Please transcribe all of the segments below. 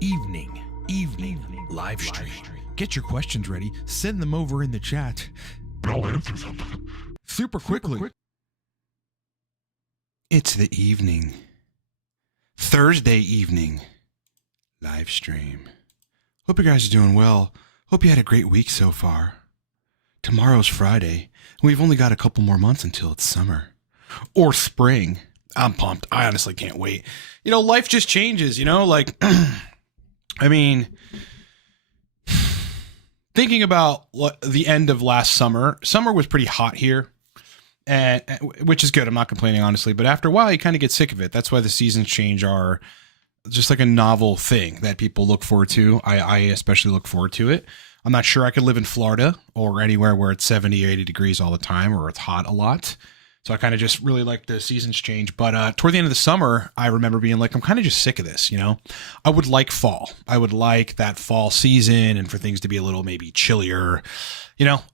Evening live stream. Get your questions ready. Send them over in the chat. I'll answer them. Super quickly. It's the evening. Thursday evening live stream. Hope you guys are doing well. Hope you had a great week so far. Tomorrow's Friday, and we've only got a couple more months until it's summer. Or spring. I'm pumped. I honestly can't wait. You know, life just changes, like, I mean, thinking about the end of last summer was pretty hot here, and which is good. I'm not complaining, honestly, but after a while, you kind of get sick of it. That's why the seasons change are just like a novel thing that people look forward to. I especially look forward to it. I'm not sure I could live in Florida or anywhere where it's 70, 80 degrees all the time or it's hot a lot. So I kind of just really like the seasons change. But toward the end of the summer, I remember being like, I'm kind of just sick of this, I would like fall. I would like that fall season and for things to be a little maybe chillier.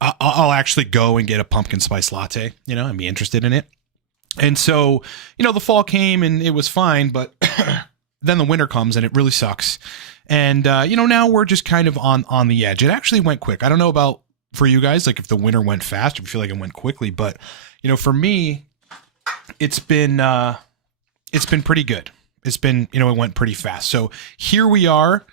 I'll actually go and get a pumpkin spice latte, and be interested in it. And so, the fall came and it was fine, but then the winter comes and it really sucks. And, now we're just kind of on the edge. It actually went quick. I don't know about for you guys, like if the winter went fast, if you feel like it went quickly, but for me, it's been pretty good. It's been, it went pretty fast. So here we are,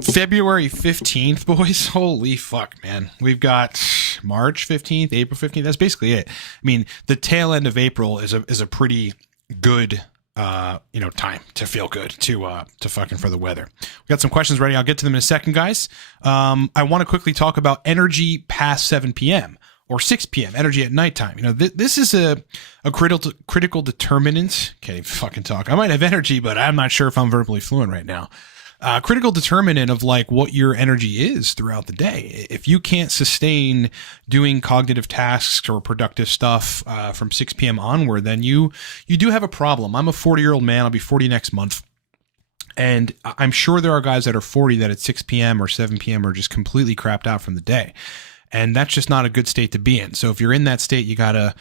February 15th, boys. Holy fuck, man. We've got March 15th, April 15th. That's basically it. I mean, the tail end of April is a pretty good, time to feel good to fucking for the weather. We got some questions ready. I'll get to them in a second, guys. I want to quickly talk about energy past 7 p.m. or 6 p.m. energy at nighttime. This is a critical determinant. Can't even fucking talk. I might have energy, but I'm not sure if I'm verbally fluent right now. Critical determinant of like what your energy is throughout the day. If you can't sustain doing cognitive tasks or productive stuff from 6 p.m. onward, then you do have a problem. I'm a 40-year-old man. I'll be 40 next month. And I'm sure there are guys that are 40 that at 6 p.m. or 7 p.m. are just completely crapped out from the day. And that's just not a good state to be in. So if you're in that state, you gotta,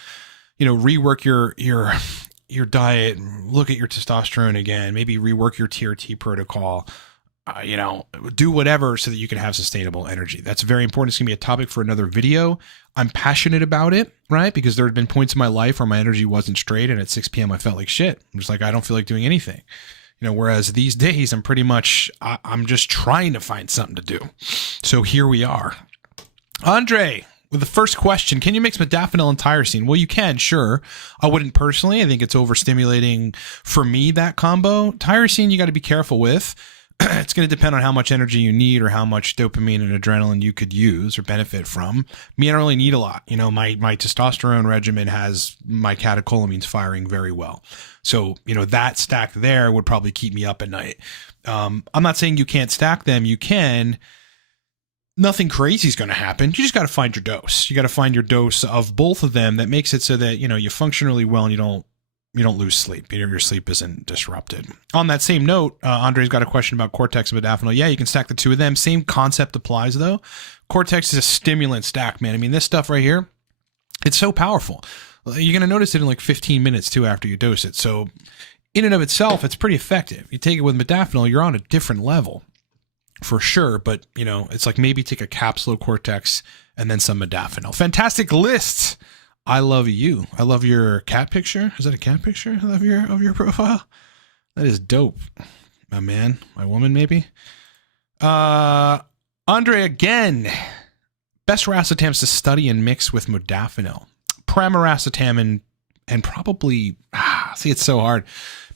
rework your diet, look at your testosterone again, maybe rework your TRT protocol, do whatever so that you can have sustainable energy. That's very important. It's gonna be a topic for another video. I'm passionate about it, right? Because there have been points in my life where my energy wasn't straight, and at 6 p.m. I felt like shit. I'm just like, I don't feel like doing anything. Whereas these days I'm just trying to find something to do. So here we are. Andre, with the first question, can you mix modafinil and tyrosine? Well, you can, sure. I wouldn't personally. I think it's overstimulating for me, that combo. Tyrosine, you got to be careful with. It's going to depend on how much energy you need or how much dopamine and adrenaline you could use or benefit from. Me, I don't really need a lot. My testosterone regimen has my catecholamines firing very well. So, that stack there would probably keep me up at night. I'm not saying you can't stack them. You can. Nothing crazy is going to happen. You just got to find your dose. You got to find your dose of both of them that makes it so that, you function really well and you don't lose sleep. Your sleep isn't disrupted. On that same note, Andre's got a question about Cortex and modafinil. Yeah, you can stack the two of them. Same concept applies though. Cortex is a stimulant stack, man. I mean, this stuff right here, it's so powerful. You're going to notice it in like 15 minutes too after you dose it. So in and of itself, it's pretty effective. You take it with modafinil, you're on a different level. For sure, but it's like maybe take a capsule of Cortex and then some modafinil. Fantastic lists. I love you. I love your cat picture. Is that a cat picture of your profile? That is dope. My man, my woman, maybe. Andre again. Best racetams to study and mix with modafinil. Pramiracetam and probably see, it's so hard.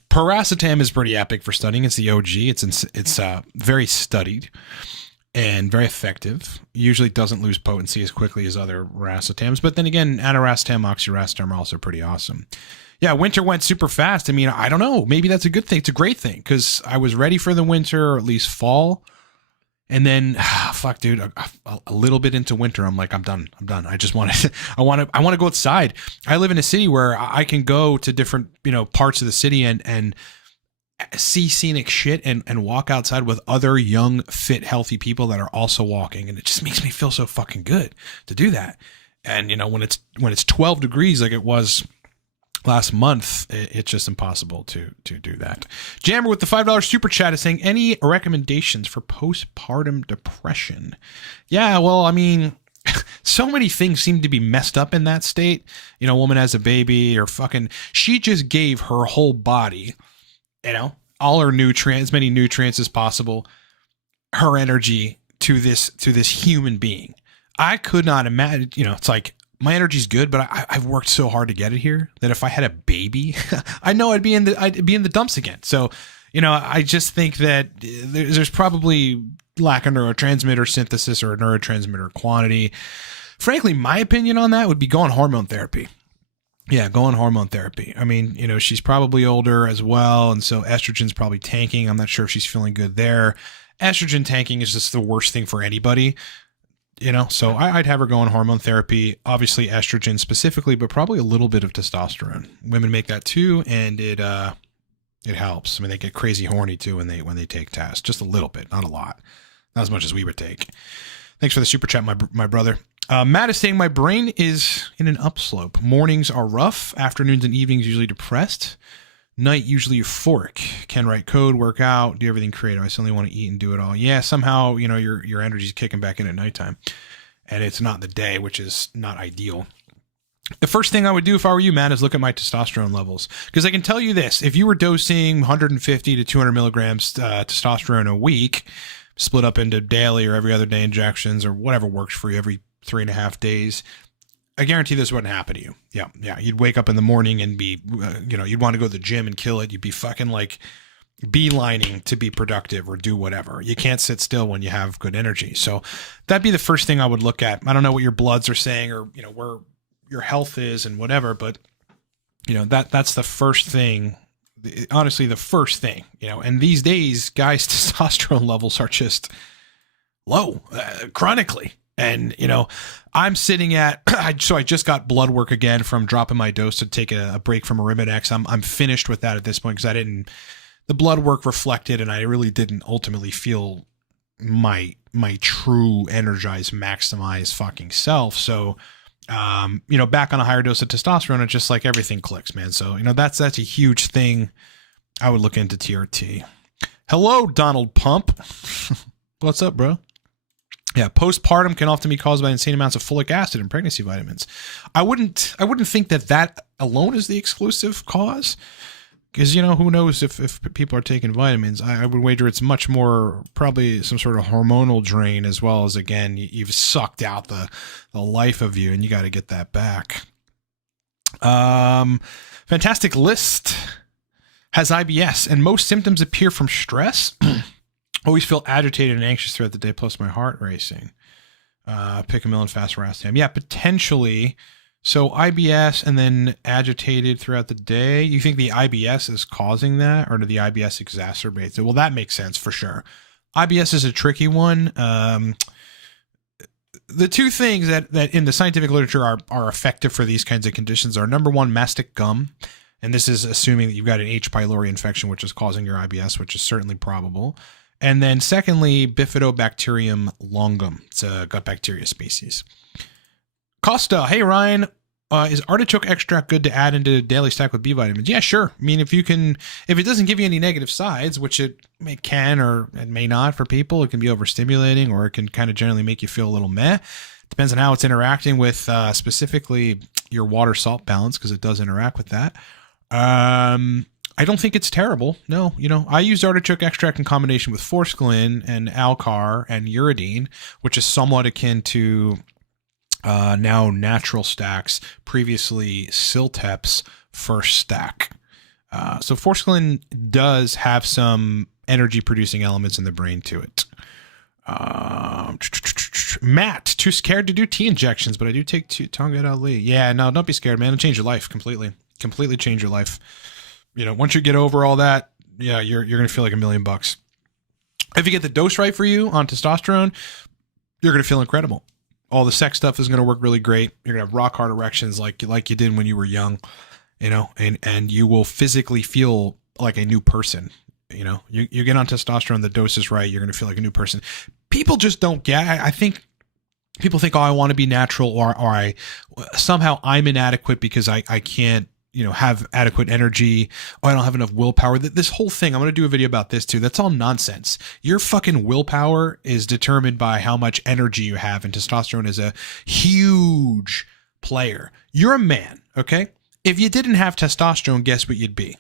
Piracetam is pretty epic for studying. It's the OG. It's very studied and very effective. Usually doesn't lose potency as quickly as other racetams. But then again, aniracetam, oxiracetam are also pretty awesome. Yeah, winter went super fast. I mean, I don't know. Maybe that's a good thing. It's a great thing because I was ready for the winter or at least fall. And then, fuck, dude, a little bit into winter, I'm like, I'm done. I just want to, I want to go outside. I live in a city where I can go to different, parts of the city and see scenic shit and walk outside with other young, fit, healthy people that are also walking. And it just makes me feel so fucking good to do that. And, when it's 12 degrees like it was last month, it's just impossible to do that. Jammer with the $5 super chat is saying, any recommendations for postpartum depression? Yeah, well, I mean, so many things seem to be messed up in that state. A woman has a baby, or she just gave her whole body, all her nutrients, as many nutrients as possible, her energy to this human being. I could not imagine, it's like, my energy's good, but I've worked so hard to get it here that if I had a baby, I know I'd be in the dumps again. So, I just think that there's probably lack of neurotransmitter synthesis or neurotransmitter quantity. Frankly, my opinion on that would be go on hormone therapy. Yeah, go on hormone therapy. I mean, she's probably older as well, and so estrogen's probably tanking. I'm not sure if she's feeling good there. Estrogen tanking is just the worst thing for anybody. So I'd have her go on hormone therapy, obviously estrogen specifically, but probably a little bit of testosterone. Women make that too, and it helps. I mean, they get crazy horny too when they take test, just a little bit, not a lot, not as much as we would take. Thanks for the super chat, my brother. Matt is saying my brain is in an upslope. Mornings are rough, afternoons and evenings usually depressed. Night usually euphoric. Can write code, work out, do everything creative. I suddenly want to eat and do it all. Yeah, somehow your energy's kicking back in at nighttime, and it's not the day, which is not ideal. The first thing I would do if I were you, Matt, is look at my testosterone levels, because I can tell you this: if you were dosing 150 to 200 milligrams testosterone a week, split up into daily or every other day injections or whatever works for you, every 3.5 days. I guarantee this wouldn't happen to you. Yeah. You'd wake up in the morning and be, you'd want to go to the gym and kill it. You'd be fucking like beelining to be productive or do whatever. You can't sit still when you have good energy. So that'd be the first thing I would look at. I don't know what your bloods are saying or, where your health is and whatever, but that's the first thing. Honestly, the first thing, and these days, guys' testosterone levels are just low, chronically. And, I'm sitting at, so I just got blood work again from dropping my dose to take a break from Arimidex. I'm finished with that at this point because the blood work reflected and I really didn't ultimately feel my true energized, maximized fucking self. So, back on a higher dose of testosterone, it's just like everything clicks, man. So, that's a huge thing. I would look into TRT. Hello, Donald Pump. What's up, bro? Yeah, postpartum can often be caused by insane amounts of folic acid and pregnancy vitamins. I wouldn't think that alone is the exclusive cause, because who knows if people are taking vitamins. I would wager it's much more probably some sort of hormonal drain, as well as, again, you've sucked out the life of you and you got to get that back. Fantastic List has IBS and most symptoms appear from stress. Always feel agitated and anxious throughout the day, plus my heart racing. Pick a million fast Rastam. Yeah, potentially. So IBS and then agitated throughout the day. You think the IBS is causing that, or do the IBS exacerbate it? Well, that makes sense for sure. IBS is a tricky one. The two things that in the scientific literature are effective for these kinds of conditions are, number one, mastic gum. And this is assuming that you've got an H. pylori infection, which is causing your IBS, which is certainly probable. And then secondly, Bifidobacterium longum. It's a gut bacteria species. Costa, hey Ryan, is artichoke extract good to add into a daily stack with B vitamins? Yeah, sure. I mean, if it doesn't give you any negative sides, which it can or it may not for people, it can be overstimulating or it can kind of generally make you feel a little meh. Depends on how it's interacting with specifically your water salt balance, because it does interact with that. I don't think it's terrible. No, I use artichoke extract in combination with forskolin and Alcar and uridine, which is somewhat akin to now Natural Stacks, previously Siltep's first stack. So forskolin does have some energy producing elements in the brain to it. Matt, too scared to do T injections, but I do take Tonga Ali. Yeah, no, don't be scared, man. It'll change your life completely change your life. Once you get over all that, yeah, you're going to feel like $1 million. If you get the dose right for you on testosterone, you're going to feel incredible. All the sex stuff is going to work really great. You're going to have rock hard erections like you did when you were young, and you will physically feel like a new person. You get on testosterone, the dose is right, you're going to feel like a new person. People just don't get, I think people think, oh, I want to be natural, or I'm inadequate because I can't, have adequate energy. Oh, I don't have enough willpower. This whole thing, I'm going to do a video about this too. That's all nonsense. Your fucking willpower is determined by how much energy you have, and testosterone is a huge player. You're a man, okay? If you didn't have testosterone, guess what you'd be?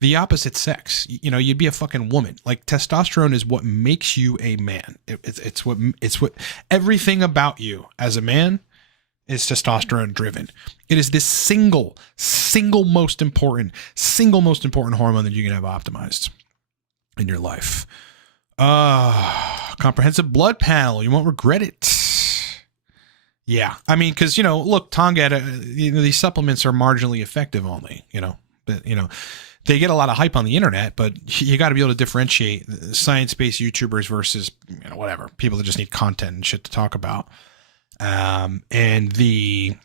The opposite sex. You'd be a fucking woman. Like, testosterone is what makes you a man. It's what everything about you as a man is testosterone driven. It is this single most important hormone that you can have optimized in your life. Comprehensive blood panel. You won't regret it. Yeah. I mean, because, look, Tonga, these supplements are marginally effective only, but, they get a lot of hype on the internet, but you got to be able to differentiate science-based YouTubers versus, whatever, people that just need content and shit to talk about. And the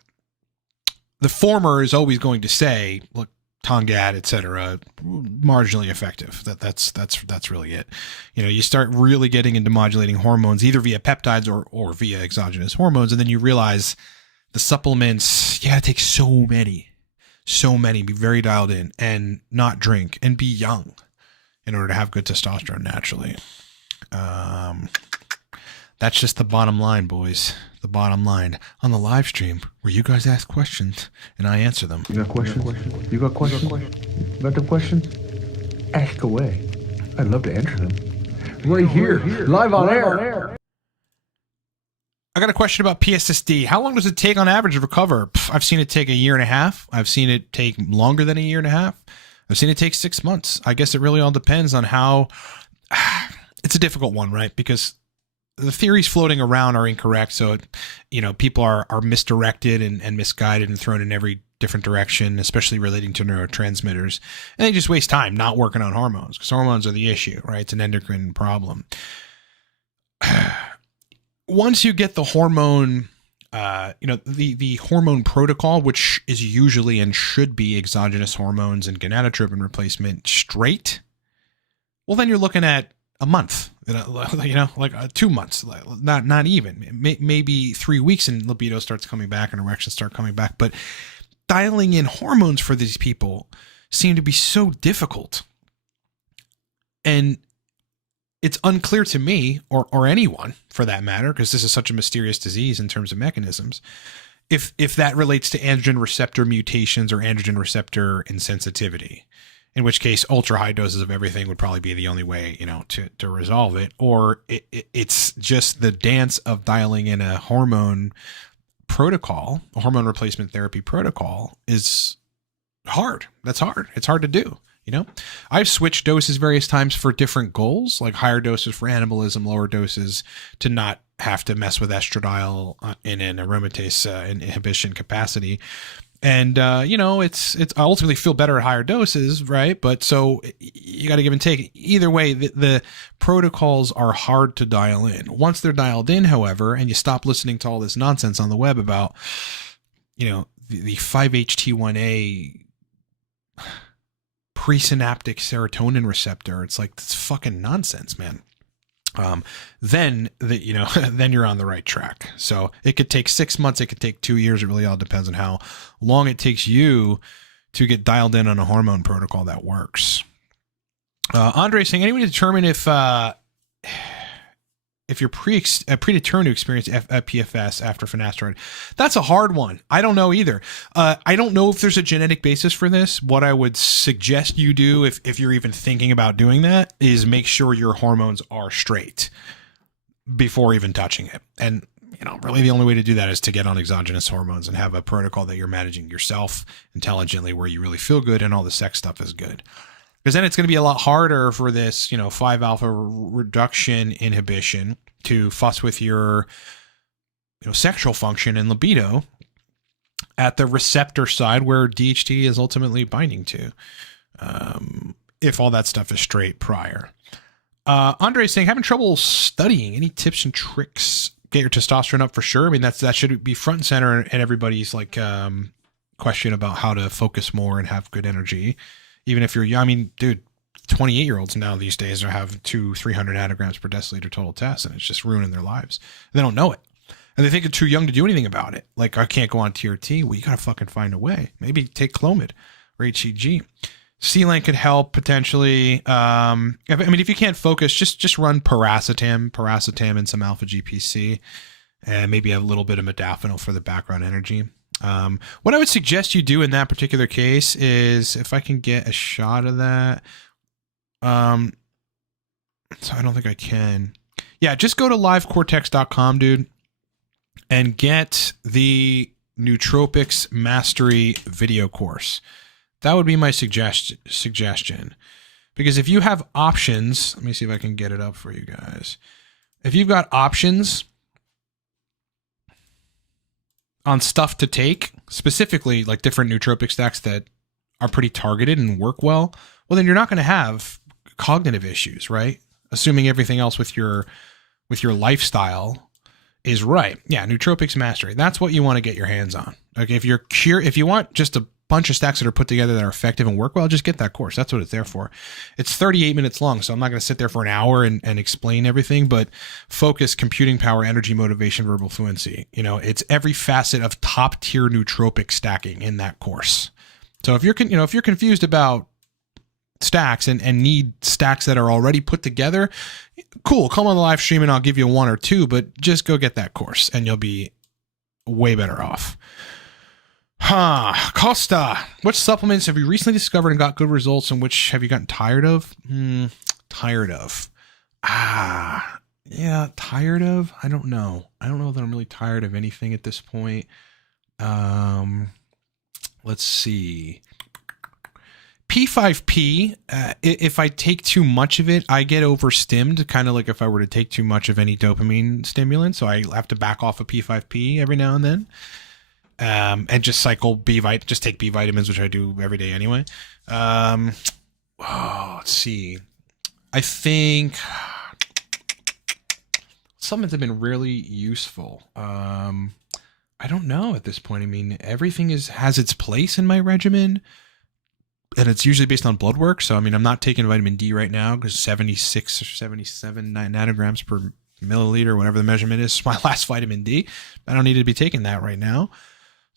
former is always going to say, look, Tongat, etc., marginally effective. That's really it. You start really getting into modulating hormones either via peptides or via exogenous hormones, and then you realize the supplements, you got to take so many, be very dialed in, and not drink, and be young in order to have good testosterone naturally. That's just the bottom line, boys. The bottom line on the live stream where you guys ask questions and I answer them. You got questions? You got questions? You got the questions? Ask away. I'd love to answer them. Right here, live on air. I got a question about PSSD. How long does it take on average to recover? I've seen it take a year and a half. I've seen it take longer than a year and a half. I've seen it take 6 months. I guess it really all depends on how... It's a difficult one, right? Because the theories floating around are incorrect. So, people are misdirected and misguided and thrown in every different direction, especially relating to neurotransmitters. And they just waste time not working on hormones, because hormones are the issue, right? It's an endocrine problem. Once you get the hormone, the hormone protocol, which is usually and should be exogenous hormones and gonadotropin replacement straight, well, then you're looking at a month, like 2 months, not even, maybe 3 weeks, and libido starts coming back and erections start coming back. But dialing in hormones for these people seem to be so difficult. And it's unclear to me, or anyone for that matter, because this is such a mysterious disease in terms of mechanisms, if that relates to androgen receptor mutations or androgen receptor insensitivity, in which case ultra high doses of everything would probably be the only way, to resolve it. Or it's just the dance of dialing in a hormone protocol, a hormone replacement therapy protocol is hard. That's hard. It's hard to do. I've switched doses various times for different goals, like higher doses for anabolism, lower doses to not have to mess with estradiol in an aromatase inhibition capacity. And, it's I ultimately feel better at higher doses, right? But so you got to give and take. Either way, the protocols are hard to dial in. Once they're dialed in, however, and you stop listening to all this nonsense on the web about, the 5-HT1A presynaptic serotonin receptor, it's like, that's fucking nonsense, man. Then you're on the right track. So it could take 6 months, it could take 2 years. It really all depends on how long it takes you to get dialed in on a hormone protocol that works. Andre saying, anyone determine if you're predetermined to experience PFS after finasteride? That's a hard one. I don't know either. I don't know if there's a genetic basis for this. What I would suggest you do, if you're even thinking about doing that, is make sure your hormones are straight before even touching it. And, really the only way to do that is to get on exogenous hormones and have a protocol that you're managing yourself intelligently, where you really feel good and all the sex stuff is good. Because then it's going to be a lot harder for this, 5-alpha reduction inhibition to fuss with your, sexual function and libido at the receptor side where DHT is ultimately binding to, if all that stuff is straight prior. Andre is saying, having trouble studying. Any tips and tricks? Get your testosterone up for sure. I mean, that should be front and center in everybody's question about how to focus more and have good energy. Even if you're young, I mean, dude, 28-year-olds now these days have 200-300 nanograms per deciliter total test, and it's just ruining their lives. They don't know it. And they think they're too young to do anything about it. Like, I can't go on TRT. Well, you got to fucking find a way. Maybe take Clomid or HCG. Sealant could help potentially. If you can't focus, just run paracetam and some alpha GPC, and maybe a little bit of modafinil for the background energy. What I would suggest you do in that particular case is, if I can get a shot of that. So I don't think I can. Yeah, just go to livecortex.com, dude, and get the Nootropics Mastery video course. That would be my suggestion. Because if you have options, let me see if I can get it up for you guys. If you've got options on stuff to take, specifically like different nootropic stacks that are pretty targeted and work well, then you're not going to have cognitive issues, right? Assuming everything else with your lifestyle is right. Yeah, Nootropics Mastery. That's what you want to get your hands on. Okay, if you want just a bunch of stacks that are put together that are effective and work well, just get that course. That's what it's there for. It's 38 minutes long, so I'm not going to sit there for an hour and explain everything, but focus, computing power, energy, motivation, verbal fluency. It's every facet of top tier nootropic stacking in that course. So if you're confused about stacks and need stacks that are already put together, cool, come on the live stream and I'll give you one or two, but just go get that course and you'll be way better off. Costa, which supplements have you recently discovered and got good results, and which have you gotten tired of? Tired of. Tired of? I don't know that I'm really tired of anything at this point. Let's see. P5P, if I take too much of it, I get overstimmed, kind of like if I were to take too much of any dopamine stimulant, so I have to back off of P5P every now and then. And just cycle just take B vitamins, which I do every day anyway. Let's see. I think supplements have been really useful. I don't know at this point. I mean, everything has its place in my regimen, and it's usually based on blood work. So, I mean, I'm not taking vitamin D right now because 76 or 77 nanograms per milliliter, whatever the measurement is my last vitamin D. I don't need to be taking that right now.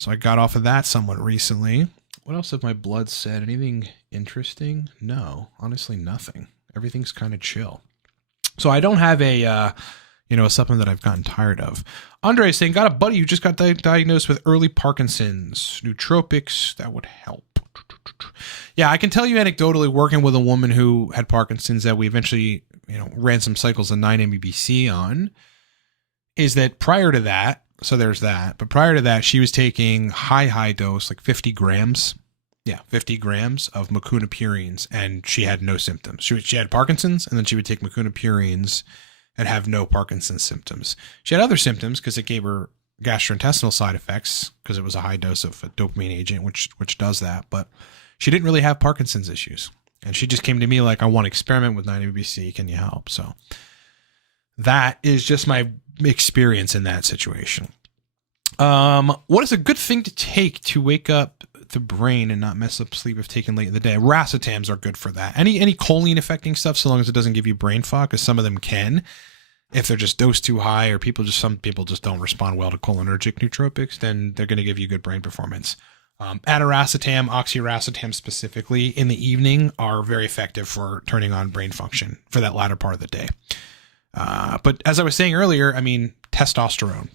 So I got off of that somewhat recently. What else have my blood said? Anything interesting? No, honestly, nothing. Everything's kind of chill. So I don't have a supplement that I've gotten tired of. Andre is saying, got a buddy who just got diagnosed with early Parkinson's. Nootropics, that would help. Yeah, I can tell you anecdotally, working with a woman who had Parkinson's that we eventually, ran some cycles of 9-MeBC on, is that prior to that, so there's that. But prior to that, she was taking high dose, like 50 grams. Yeah, 50 grams of Mucuna purines, and she had no symptoms. She had Parkinson's, and then she would take Mucuna purines and have no Parkinson's symptoms. She had other symptoms because it gave her gastrointestinal side effects because it was a high dose of a dopamine agent, which does that. But she didn't really have Parkinson's issues. And she just came to me like, I want to experiment with 9-MeBC. Can you help? So that is just my experience in that situation. What is a good thing to take to wake up the brain and not mess up sleep if taken late in the day? Racetams are good for that. Any choline affecting stuff, so long as it doesn't give you brain fog, because some of them can, if they're just dosed too high, or some people just don't respond well to cholinergic nootropics, then they're going to give you good brain performance. Ataracetam, oxiracetam specifically in the evening are very effective for turning on brain function for that latter part of the day. But as I was saying earlier, I mean, testosterone,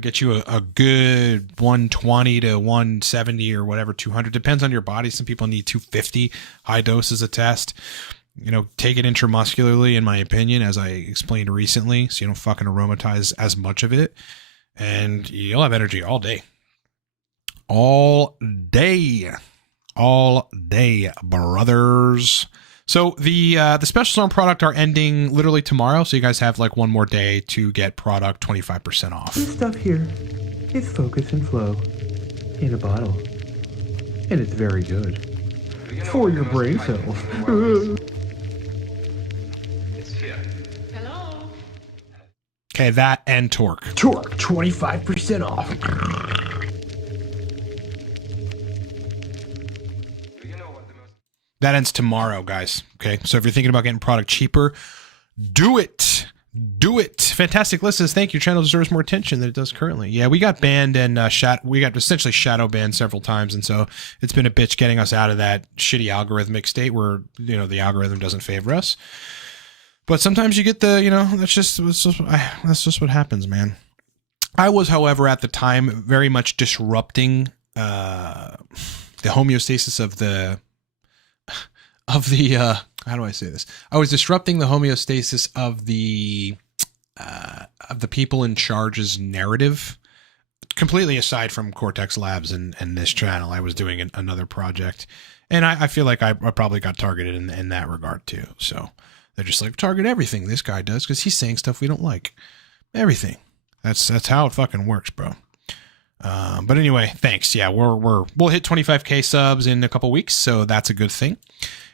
get you a good 120 to 170 or whatever, 200, depends on your body. Some people need 250 high doses of test. Take it intramuscularly, in my opinion, as I explained recently, so you don't fucking aromatize as much of it, and you'll have energy all day, brothers. So the specials on product are ending literally tomorrow, so you guys have like one more day to get product 25% off. This stuff here is Focus and Flow in a bottle, and it's very good for your brain cells. Hello. Okay, that and Torque. Torque, 25% off. That ends tomorrow, guys. Okay, so if you're thinking about getting product cheaper, do it. Do it. Fantastic list says, thank you. Your channel deserves more attention than it does currently. Yeah, we got banned and we got essentially shadow banned several times. And so it's been a bitch getting us out of that shitty algorithmic state where, the algorithm doesn't favor us. But sometimes you get that's just what happens, man. I was, however, at the time very much disrupting the homeostasis of the how do I say this? I was disrupting the homeostasis of the people in charge's narrative, completely aside from Cortex Labs and this channel. I was doing another project, and I feel like I probably got targeted in that regard too. So they're just like, target everything this guy does because he's saying stuff we don't like. Everything. That's how it fucking works, bro. But anyway, thanks. Yeah, we'll hit 25K subs in a couple weeks, so that's a good thing.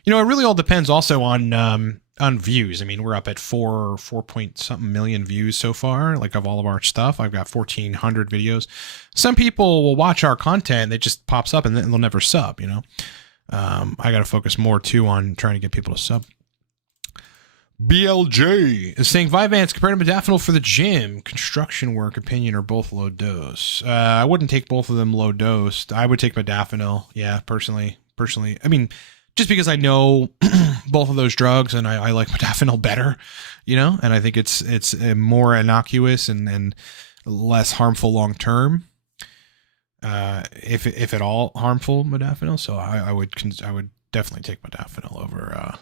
It really all depends also on views. I mean, we're up at 4 point something million views so far, like of all of our stuff. I've got 1,400 videos. Some people will watch our content, it just pops up and then they'll never sub, I got to focus more too on trying to get people to sub. BLJ is saying Vyvanse compared to modafinil for the gym, construction work, opinion, or both low dose. I wouldn't take both of them low dose. I would take modafinil. Yeah, personally. I mean, just because I know both of those drugs and I like modafinil better, and I think it's more innocuous and less harmful long term, if at all harmful, modafinil. So I would definitely take modafinil over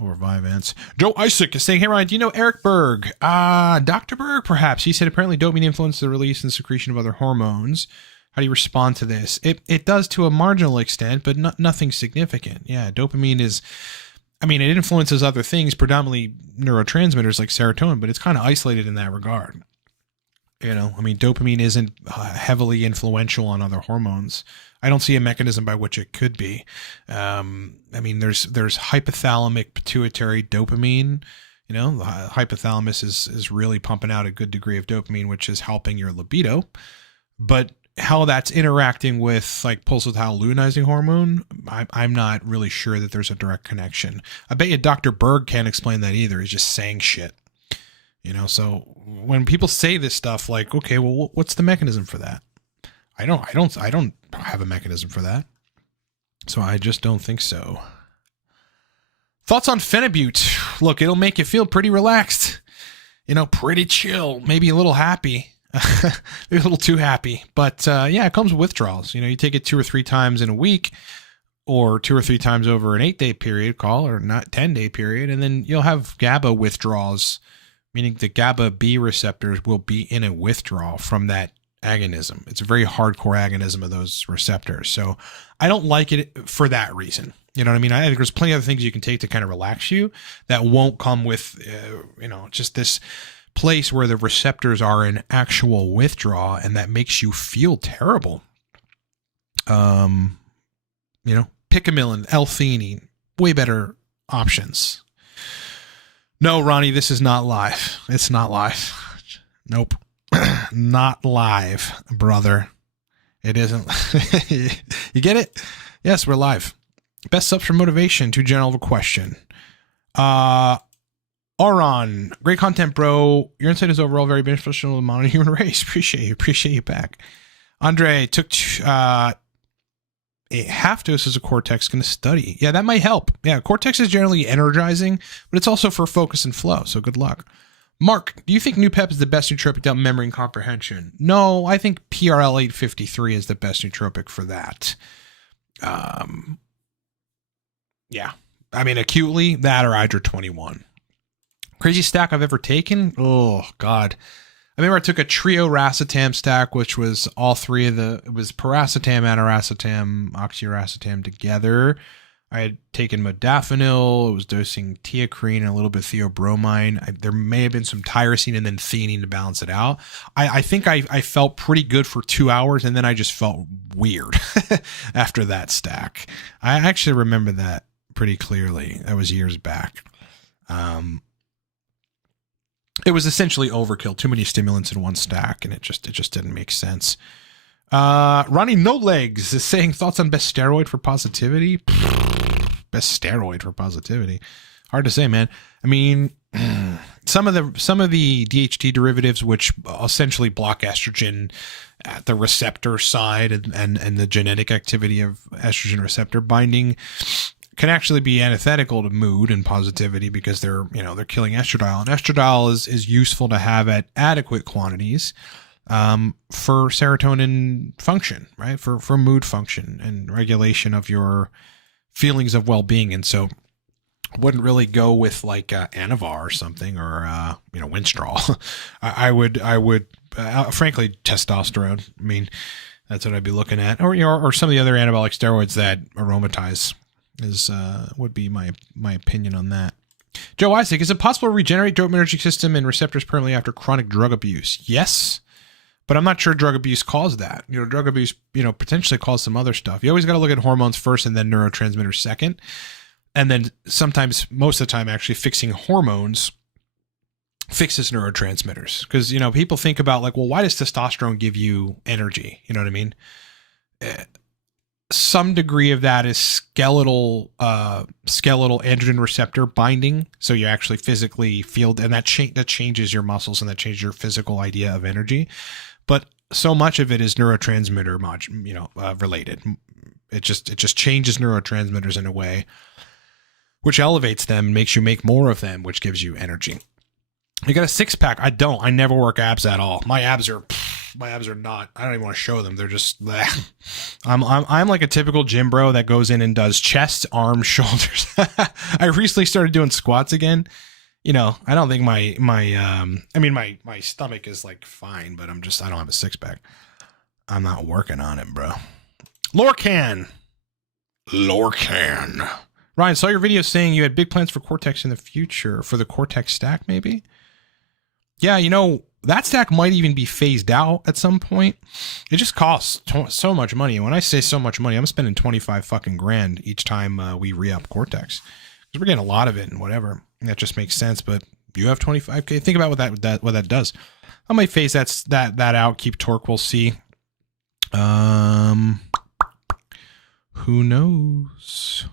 Vyvanse. Joe Isaac is saying, hey Ryan, do you know Eric Berg? Dr. Berg, perhaps. He said apparently dopamine influences the release and secretion of other hormones. How do you respond to this? It does to a marginal extent, but nothing significant. Yeah, dopamine is, it influences other things, predominantly neurotransmitters like serotonin, but it's kind of isolated in that regard. Dopamine isn't heavily influential on other hormones. I don't see a mechanism by which it could be. There's hypothalamic pituitary dopamine. The hypothalamus is really pumping out a good degree of dopamine, which is helping your libido. But how that's interacting with like pulsatile luteinizing hormone, I'm not really sure that there's a direct connection. I bet you Dr. Berg can't explain that either. He's just saying shit. So when people say this stuff, like, okay, well, what's the mechanism for that? I don't have a mechanism for that. So I just don't think so. Thoughts on Phenibut? Look, it'll make you feel pretty relaxed, pretty chill, maybe a little happy. Maybe a little too happy, but it comes with withdrawals. You take it 2 or 3 times in a week, or 2 or 3 times over an 8-day period, or not 10-day period, and then you'll have GABA withdrawals, meaning the GABA B receptors will be in a withdrawal from that agonism. It's a very hardcore agonism of those receptors. So I don't like it for that reason. You know what I mean? I think there's plenty of other things you can take to kind of relax you that won't come with, just this place where the receptors are in actual withdrawal, and that makes you feel terrible. Picamilin, L-theanine, way better options. No, Ronnie, this is not live. It's not live. Nope. Not live, brother. It isn't. You get it? Yes, we're live. Best subs for motivation. Too general of a question. Auron, great content, bro. Your insight is overall very beneficial to the modern human race. Appreciate you back. Andre took a half dose as a Cortex, going to study. Yeah, that might help. Yeah, Cortex is generally energizing, but it's also for focus and flow, so good luck. Mark, do you think Noopep is the best nootropic to help memory and comprehension? No, I think PRL 853 is the best nootropic for that. Yeah. Acutely, that or Hydra 21. Crazy stack I've ever taken? Oh, God. I remember I took a trio racetam stack, which was all three of it was piracetam, aniracetam, oxyracetam together. I had taken modafinil, it was dosing teocrine and a little bit of theobromine. There may have been some tyrosine and then theanine to balance it out. I think I felt pretty good for 2 hours, and then I just felt weird after that stack. I actually remember that pretty clearly. That was years back. It was essentially overkill. Too many stimulants in one stack, and it just didn't make sense. Ronnie No Legs is saying thoughts on best steroid for positivity. Best steroid for positivity. Hard to say, man. some of the DHT derivatives, which essentially block estrogen at the receptor side and the genetic activity of estrogen receptor binding, can actually be antithetical to mood and positivity because they're killing estradiol, and estradiol is useful to have at adequate quantities for serotonin function, right? For mood function and regulation of your feelings of well-being. And so wouldn't really go with like Anavar or something, or Winstrol. I would frankly testosterone. I mean, that's what I'd be looking at, or some of the other anabolic steroids that aromatize would be my opinion on that. Joe Isaac, is it possible to regenerate dopaminergic system and receptors permanently after chronic drug abuse? Yes, but I'm not sure drug abuse caused that. Drug abuse potentially caused some other stuff. You always got to look at hormones first and then neurotransmitters second. And then sometimes, most of the time, actually fixing hormones fixes neurotransmitters. Because, people think about like, well, why does testosterone give you energy? You know what I mean? Some degree of that is skeletal androgen receptor binding. So you actually physically feel, and that changes your muscles and that changes your physical idea of energy. But so much of it is neurotransmitter related. It just changes neurotransmitters in a way which elevates them, makes you make more of them, which gives you energy. You got a six-pack? I don't. I never work abs at all. My abs are not. I don't even want to show them. They're just. Bleh. I'm like a typical gym bro that goes in and does chest, arms, shoulders. I recently started doing squats again. I don't think my stomach is like fine, but I don't have a six-pack. I'm not working on it, bro. Lorcan. Ryan, saw your video saying you had big plans for Cortex in the future, for the Cortex stack, maybe? Yeah, that stack might even be phased out at some point. It just costs so much money. And when I say so much money, I'm spending 25 fucking grand each time we re-up Cortex. Because we're getting a lot of it and whatever. And that just makes sense. But you have 25K. Think about what that does. I might phase that out, keep torque, we'll see. Who knows?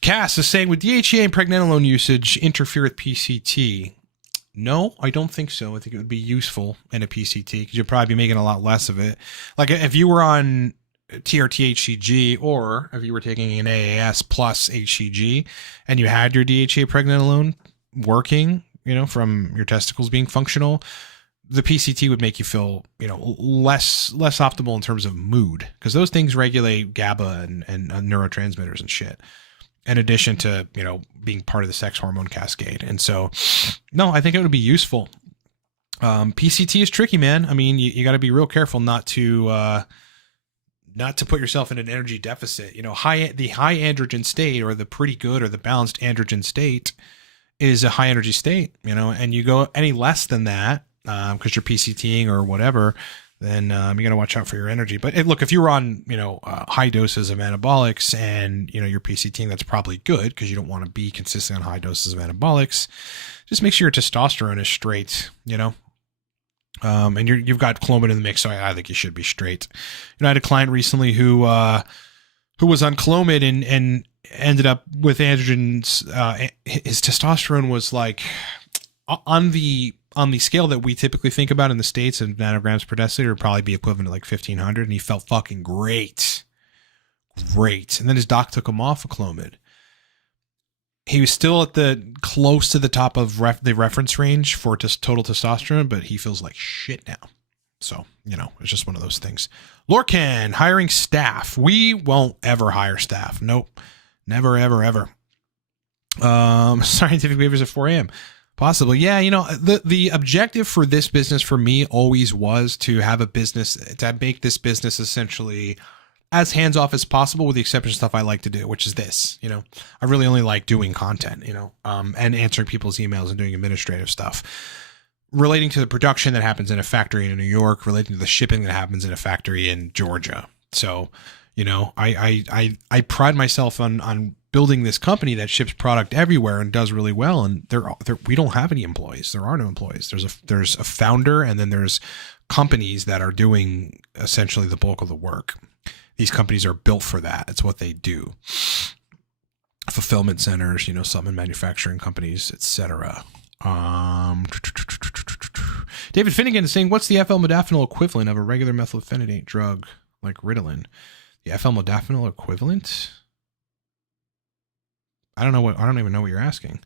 Cass is saying, would DHEA and pregnenolone usage interfere with PCT? No, I don't think so. I think it would be useful in a PCT because you'll probably be making a lot less of it. Like if you were on TRT HCG, or if you were taking an AAS plus HCG and you had your DHEA pregnenolone working, from your testicles being functional, the PCT would make you feel, less optimal in terms of mood, because those things regulate GABA and neurotransmitters and shit, in addition to, being part of the sex hormone cascade. And so, no, I think it would be useful. PCT is tricky, man. I mean, you got to be real careful not to put yourself in an energy deficit. The high androgen state, or the pretty good or the balanced androgen state, is a high energy state, and you go any less than that, because you're PCTing or whatever, then you got to watch out for your energy. But look, if you're on, high doses of anabolics and, you're PCTing, that's probably good because you don't want to be consistent on high doses of anabolics. Just make sure your testosterone is straight, and you've got Clomid in the mix. So I think you should be straight. I had a client recently who was on Clomid and ended up with androgens. His testosterone was like on the scale that we typically think about in the States of nanograms per deciliter, would probably be equivalent to like 1,500, and he felt fucking great. And then his doc took him off of Clomid. He was still at close to the top of the reference range for total testosterone, but he feels like shit now. So, it's just one of those things. Lorcan, hiring staff. We won't ever hire staff. Nope. Never, ever, ever. Scientific behaviors at 4 a.m. Possibly. Yeah. The objective for this business for me always was to have a business, to make this business essentially as hands off as possible, with the exception of stuff I like to do, which is this. I really only like doing content, and answering people's emails and doing administrative stuff relating to the production that happens in a factory in New York, relating to the shipping that happens in a factory in Georgia. So, I pride myself on building this company that ships product everywhere and does really well. And we don't have any employees. There are no employees. There's a founder, and then there's companies that are doing essentially the bulk of the work. These companies are built for that. It's what they do. fulfillment centers, supplement manufacturing companies, etc. David Finnegan is saying, what's the FL modafinil equivalent of a regular methylphenidate drug like Ritalin? The FL modafinil equivalent? I don't even know what you're asking.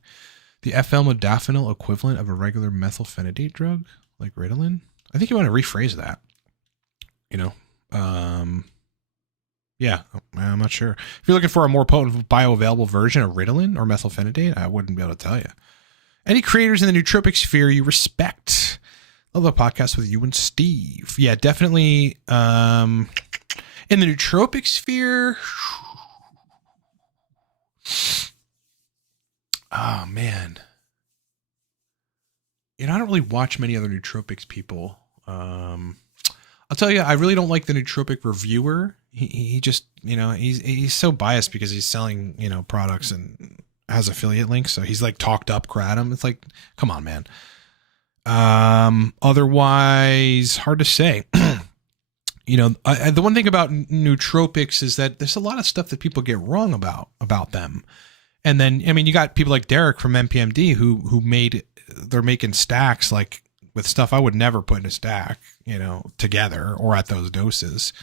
The FL modafinil equivalent of a regular methylphenidate drug like Ritalin? I think you want to rephrase that. Yeah, I'm not sure. If you're looking for a more potent bioavailable version of Ritalin or methylphenidate, I wouldn't be able to tell you. Any creators in the nootropic sphere you respect? Love the podcast with you and Steve. Yeah, definitely. In the nootropic sphere. Oh, man. I don't really watch many other nootropics people. I'll tell you, I really don't like the nootropic reviewer. He just, he's so biased because he's selling, products and has affiliate links. So he's like talked up kratom. It's like, come on, man. Otherwise, hard to say. The one thing about nootropics is that there's a lot of stuff that people get wrong about them. And then, you got people like Derek from MPMD they're making stacks like with stuff I would never put in a stack, together or at those doses.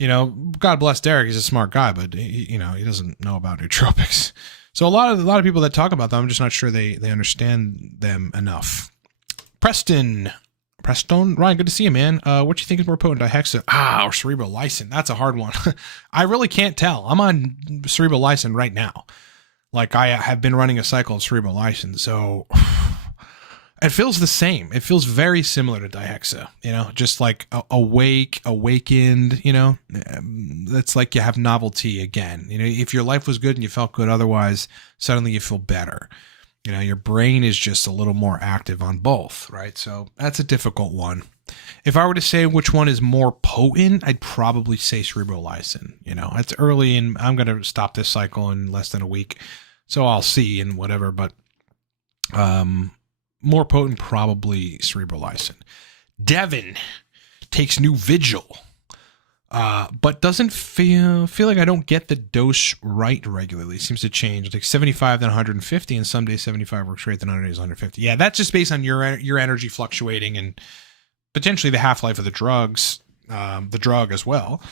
God bless Derek. He's a smart guy, but he doesn't know about nootropics. So a lot of people that talk about them, I'm just not sure they understand them enough. Preston, Ryan, good to see you, man. What do you think is more potent, dihexa or cerebrolysin? That's a hard one. I really can't tell. I'm on cerebrolysin right now. Like I have been running a cycle of cerebrolysin, so it feels the same. It feels very similar to dihexa, just like awakened, it's like you have novelty again. If your life was good and you felt good otherwise, suddenly you feel better. Your brain is just a little more active on both, right? So that's a difficult one. If I were to say which one is more potent, I'd probably say cerebrolysin. It's early and I'm going to stop this cycle in less than a week. So I'll see and whatever, but more potent, probably cerebrolysin. Devin takes new Vigil, but doesn't feel like I don't get the dose right regularly. It seems to change. I take 75, then 150, and some days 75 works great, then other days 150. Yeah, that's just based on your energy fluctuating and potentially the half-life of the drug as well.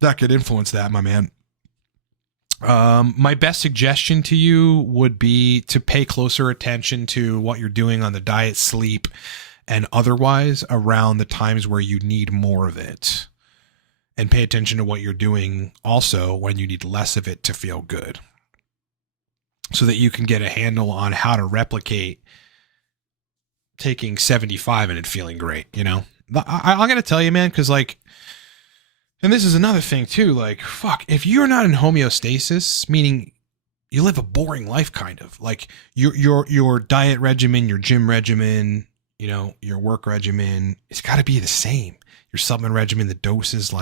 That could influence that, my man. My best suggestion to you would be to pay closer attention to what you're doing on the diet, sleep, and otherwise around the times where you need more of it. And pay attention to what you're doing also when you need less of it to feel good. So that you can get a handle on how to replicate taking 75 and it feeling great, I'm going to tell you, man, because and this is another thing too, fuck, if you're not in homeostasis, meaning you live a boring life kind of, like your diet regimen, your gym regimen, your work regimen, it's got to be the same. Your supplement regimen, the doses,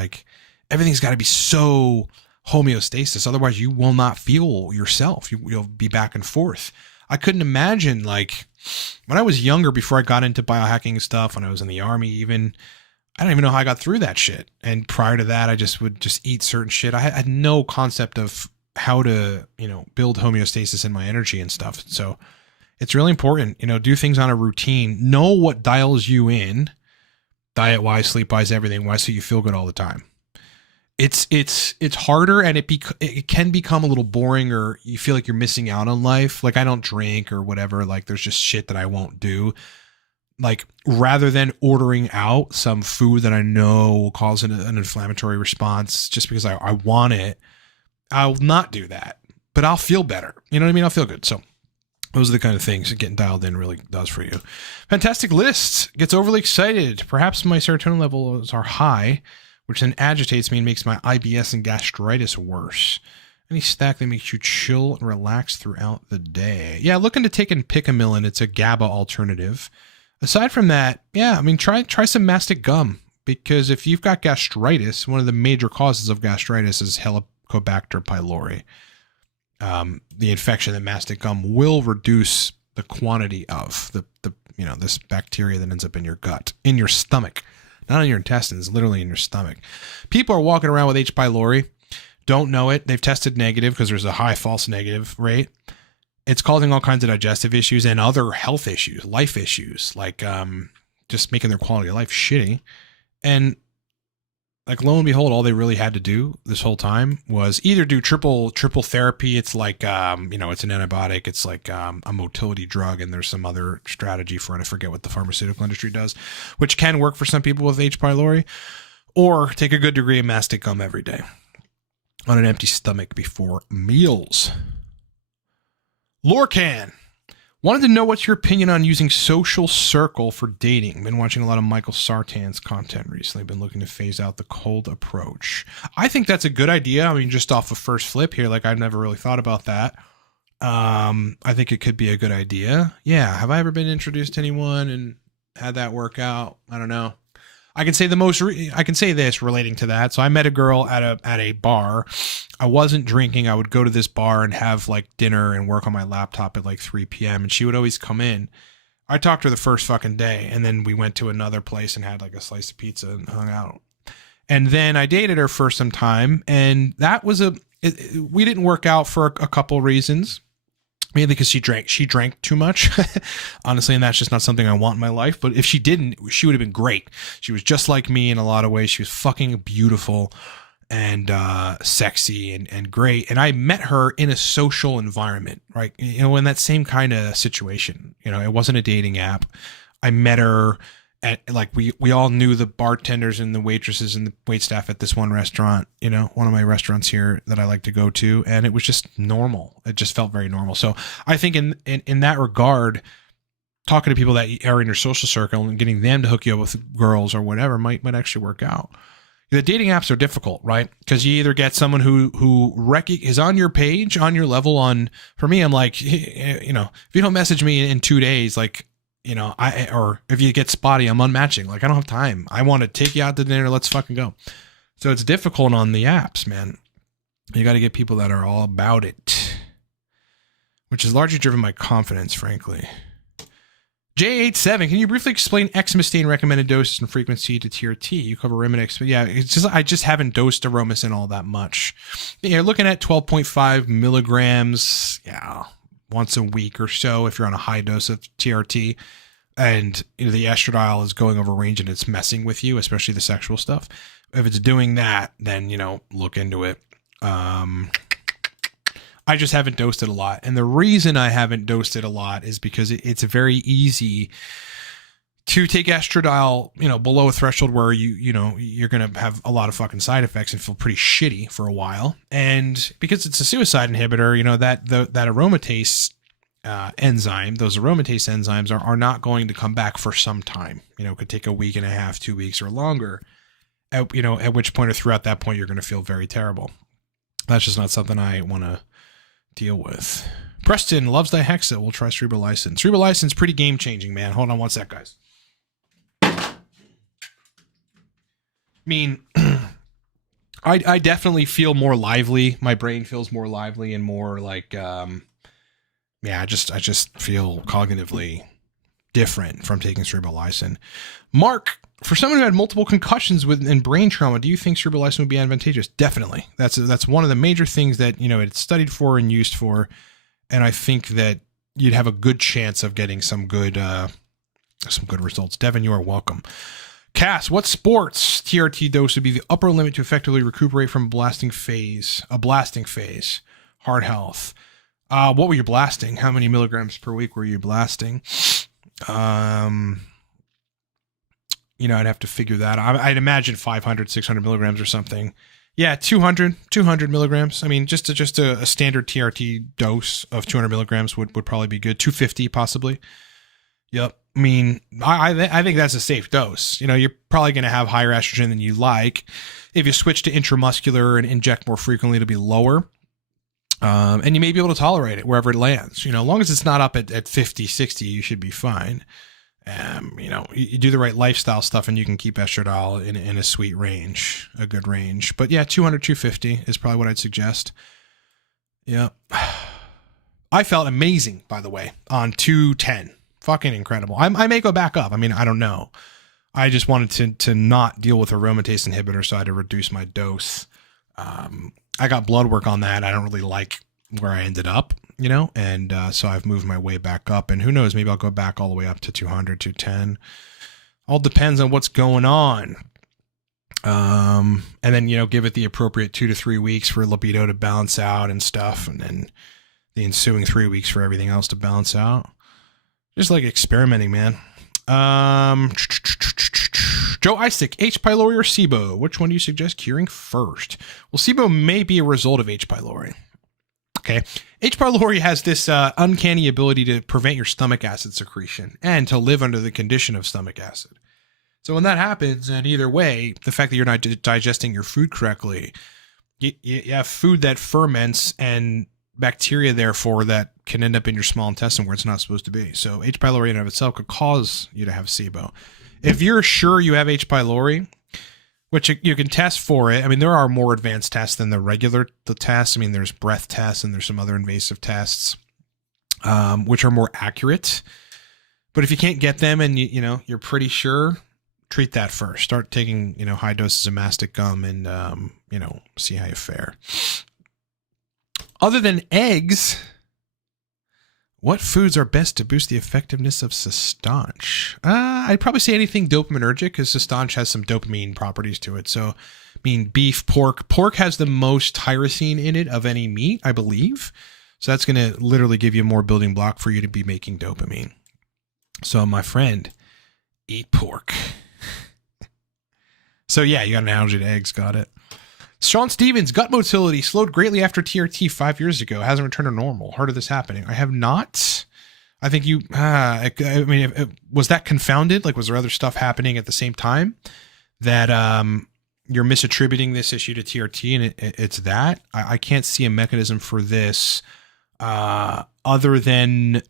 everything's got to be so homeostasis. Otherwise you will not feel yourself. You'll be back and forth. I couldn't imagine when I was younger, before I got into biohacking stuff, when I was in the army, even, I don't even know how I got through that shit. And prior to that, I would eat certain shit. I had no concept of how to, build homeostasis in my energy and stuff. So it's really important, do things on a routine, know what dials you in, diet wise, sleep wise, everything wise, so you feel good all the time. It's harder, and it can become a little boring, or you feel like you're missing out on life. I don't drink or whatever. There's just shit that I won't do. Rather than ordering out some food that I know will cause an inflammatory response just because I want it, I'll not do that, but I'll feel better. You know what I mean? I'll feel good. So those are the kind of things that getting dialed in really does for you. Fantastic list. Gets overly excited. Perhaps my serotonin levels are high, which then agitates me and makes my IBS and gastritis worse. Any stack that makes you chill and relax throughout the day. Yeah, looking to take in Picamillin. It's a GABA alternative. Aside from that, yeah, try some mastic gum, because if you've got gastritis, one of the major causes of gastritis is Helicobacter pylori. The infection that mastic gum will reduce the quantity of this bacteria that ends up in your gut, in your stomach, not in your intestines, literally in your stomach. People are walking around with H. pylori, don't know it. They've tested negative because there's a high false negative rate. It's causing all kinds of digestive issues and other health issues, life issues, like just making their quality of life shitty. And like, lo and behold, all they really had to do this whole time was either do triple therapy. It's like, it's an antibiotic. It's like a motility drug, and there's some other strategy for it. I forget what the pharmaceutical industry does, which can work for some people with H. pylori, or take a good degree of mastic gum every day on an empty stomach before meals. Lorcan. Wanted to know what's your opinion on using Social Circle for dating. Been watching a lot of Michael Sartan's content recently. Been looking to phase out the cold approach. I think that's a good idea. I mean, just off a first flip here, like I've never really thought about that. I think it could be a good idea. Yeah. Have I ever been introduced to anyone and had that work out? I don't know. I can say I can say this relating to that. So I met a girl at a bar. I wasn't drinking. I would go to this bar and have like dinner and work on my laptop at like 3 p.m. And she would always come in. I talked to her the first fucking day, and then we went to another place and had like a slice of pizza and hung out. And then I dated her for some time, and that was we didn't work out for a couple reasons. Mainly because she drank too much, honestly, and that's just not something I want in my life. But if she didn't, she would have been great. She was just like me in a lot of ways. She was fucking beautiful and sexy and great. And I met her in a social environment, right? In that same kind of situation. It wasn't a dating app. I met her at, like, we all knew the bartenders and the waitresses and the waitstaff at this one restaurant, one of my restaurants here that I like to go to. And it was just normal. It just felt very normal. So I think in that regard, talking to people that are in your social circle and getting them to hook you up with girls or whatever might actually work out. The dating apps are difficult, right? Because you either get someone who is on your page, on your level. For me, I'm like, if you don't message me in 2 days, like, or if you get spotty, I'm unmatching. Like, I don't have time. I want to take you out to dinner. Let's fucking go. So it's difficult on the apps, man. You got to get people that are all about it, which is largely driven by confidence, frankly. J87, can you briefly explain Exmestane recommended doses and frequency to TRT? You cover Arimidex, but yeah, I just haven't dosed Aromacin all that much. You're looking at 12.5 milligrams. Yeah. Once a week or so if you're on a high dose of TRT, and the estradiol is going over range and it's messing with you, especially the sexual stuff. If it's doing that, then look into it. I just haven't dosed it a lot, and the reason I haven't dosed it a lot is because it's very easy to take estradiol below a threshold where you're gonna have a lot of fucking side effects and feel pretty shitty for a while. And because it's a suicide inhibitor, that aromatase enzyme, those aromatase enzymes are not going to come back for some time. It could take a week and a half, 2 weeks or longer. At which point or throughout that point, you're going to feel very terrible. That's just not something I want to deal with. Preston loves dihexa. We'll try cerebrolysine. Cerebrolysine pretty game changing, man. Hold on one sec, guys. I mean, I definitely feel more lively. My brain feels more lively and more like, I just feel cognitively different from taking cerebrolysine. Mark, for someone who had multiple concussions and brain trauma, do you think cerebrolysine would be advantageous? Definitely. That's one of the major things that, it's studied for and used for. And I think that you'd have a good chance of getting some good results. Devin, you are welcome. Cass, what sports TRT dose would be the upper limit to effectively recuperate from a blasting phase? Heart health. What were you blasting? How many milligrams per week were you blasting? I'd have to figure that out. I'd imagine 500, 600 milligrams or something. Yeah, 200 milligrams. I mean, just a standard TRT dose of 200 milligrams would probably be good. 250 possibly. Yep. I mean, I think that's a safe dose. You're probably going to have higher estrogen than you like. If you switch to intramuscular and inject more frequently, it'll be lower. And you may be able to tolerate it wherever it lands. As long as it's not up at 50, 60, you should be fine. You do the right lifestyle stuff and you can keep estradiol in a sweet range, a good range. But yeah, 200, 250 is probably what I'd suggest. Yeah. I felt amazing, by the way, on 210. Fucking incredible. I may go back up. I mean, I don't know. I just wanted to not deal with aromatase inhibitor, so I had to reduce my dose. I got blood work on that. I don't really like where I ended up, you know, and so I've moved my way back up, and who knows, maybe I'll go back all the way up to 200, 210. All depends on what's going on. And then, you know, give it the appropriate 2 to 3 weeks for libido to balance out and stuff, and then the ensuing 3 weeks for everything else to balance out. Just like experimenting, man. Joe Isaac, H. pylori or SIBO? Which one do you suggest curing first? Well, SIBO may be a result of H. pylori. Okay. H. pylori has this uncanny ability to prevent your stomach acid secretion and to live under the condition of stomach acid. So when that happens, and either way, the fact that you're not digesting your food correctly, you have food that ferments and bacteria, therefore, that can end up in your small intestine where it's not supposed to be. So H. pylori in and of itself could cause you to have SIBO. If you're sure you have H. pylori, which you can test for it. I mean, there are more advanced tests than the tests. I mean, there's breath tests and there's some other invasive tests, which are more accurate. But if you can't get them and you're pretty sure, treat that first. Start taking, high doses of mastic gum and, see how you fare. Other than eggs, what foods are best to boost the effectiveness of Sustanch? I'd probably say anything dopaminergic, because Sustanch has some dopamine properties to it. So, I mean, beef, pork. Pork has the most tyrosine in it of any meat, I believe. So that's going to literally give you more building block for you to be making dopamine. So, my friend, eat pork. So, yeah, you got an allergy to eggs. Got it. Sean Stevens, gut motility slowed greatly after TRT 5 years ago. Hasn't returned to normal. Heard of this happening? I have not. I think you, was that confounded? Like, was there other stuff happening at the same time that you're misattributing this issue to TRT and it's that? I can't see a mechanism for this other than,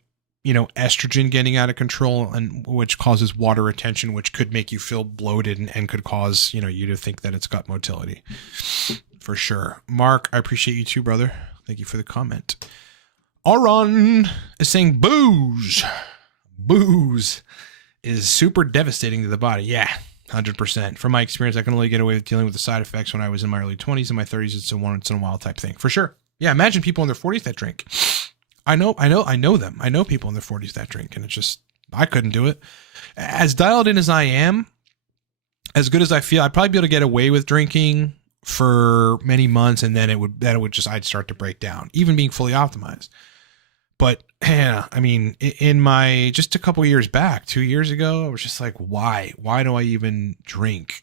estrogen getting out of control, and which causes water retention, which could make you feel bloated and could cause, you to think that it's gut motility for sure. Mark, I appreciate you too, brother. Thank you for the comment. Auron is saying booze is super devastating to the body. Yeah, 100%. From my experience, I can only get away with dealing with the side effects when I was in my early 20s. In my 30s, it's a once in a while type thing for sure. Yeah, imagine people in their 40s that drink. I know them. I know people in their 40s that drink, and it's just, I couldn't do it. As dialed in as I am, as good as I feel, I'd probably be able to get away with drinking for many months, and then I'd start to break down, even being fully optimized. But yeah, I mean, in my, just a couple years back, 2 years ago, I was just like, why do I even drink?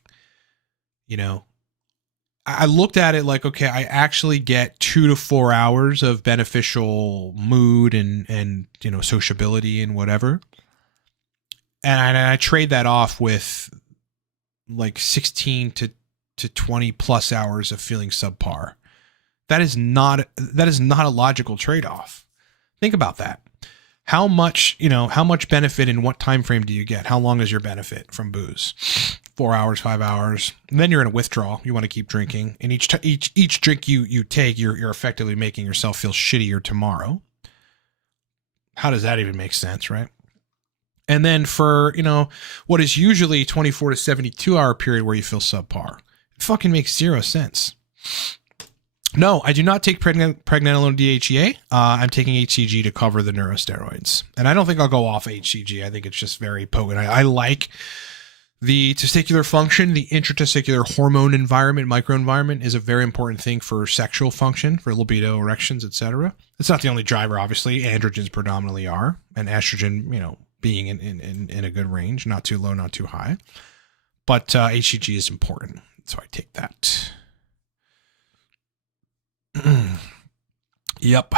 I looked at it like, okay, I actually get 2 to 4 hours of beneficial mood and sociability and whatever. And I trade that off with like 16 to 20 plus hours of feeling subpar. That is not a logical trade-off. Think about that. How much benefit in what time frame do you get? How long is your benefit from booze? 4 hours, 5 hours. And then you're in a withdrawal. You want to keep drinking. And each drink you take, you're effectively making yourself feel shittier tomorrow. How does that even make sense, right? And then for, what is usually 24 to 72 hour period where you feel subpar. It fucking makes zero sense. No, I do not take pregnenolone DHEA. I'm taking HCG to cover the neurosteroids. And I don't think I'll go off HCG. I think it's just very potent. I like the testicular function. The intratesticular hormone environment, microenvironment, is a very important thing for sexual function, for libido, erections, etc. It's not the only driver, obviously. Androgens predominantly are, and estrogen, being in a good range, not too low, not too high. But HCG is important, so I take that. Yep.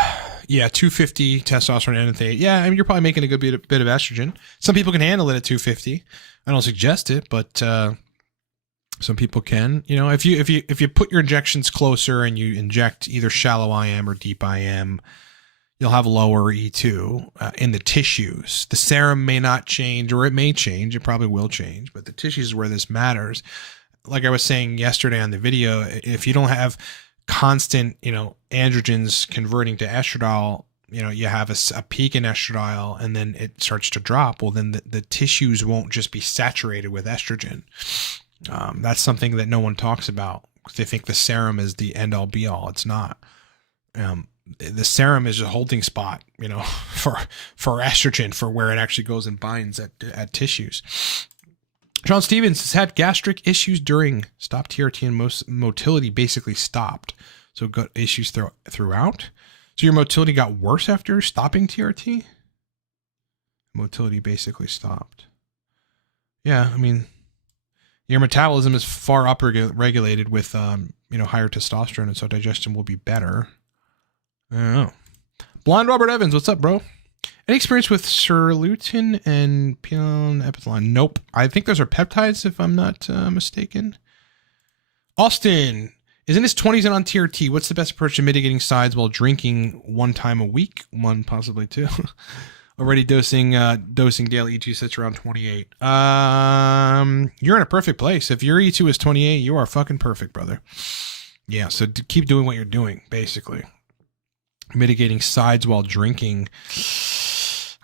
Yeah, 250 testosterone NFA. Yeah, I mean, you're probably making a good bit of estrogen. Some people can handle it at 250. I don't suggest it, but some people can. If you put your injections closer and you inject either shallow IM or deep IM, you'll have lower E2 in the tissues. The serum may not change, or it may change. It probably will change, but the tissues is where this matters. Like I was saying yesterday on the video, if you don't have constant, androgens converting to estradiol, you have a peak in estradiol and then it starts to drop. Well, then the tissues won't just be saturated with estrogen. That's something that no one talks about They think the serum is the end all be all. It's not. The serum is a holding spot, you know, for estrogen, for where it actually goes and binds at tissues. John Stevens has had gastric issues during stopped TRT, and most motility basically stopped. So got issues throughout. So your motility got worse after stopping TRT? Motility basically stopped. Yeah, I mean, your metabolism is far upregulated with, you know, higher testosterone, and so digestion will be better. I don't know. Blind Robert Evans, what's up, bro? Any experience with sirtuin and phenylepithalin? Nope. I think those are peptides, if I'm not mistaken. Austin is in his 20s and on TRT. What's the best approach to mitigating sides while drinking 1 time a week? 1, possibly 2. Already dosing daily E2 sits around 28. You're in a perfect place. If your E2 is 28, you are fucking perfect, brother. Yeah, so keep doing what you're doing, basically. Mitigating sides while drinking.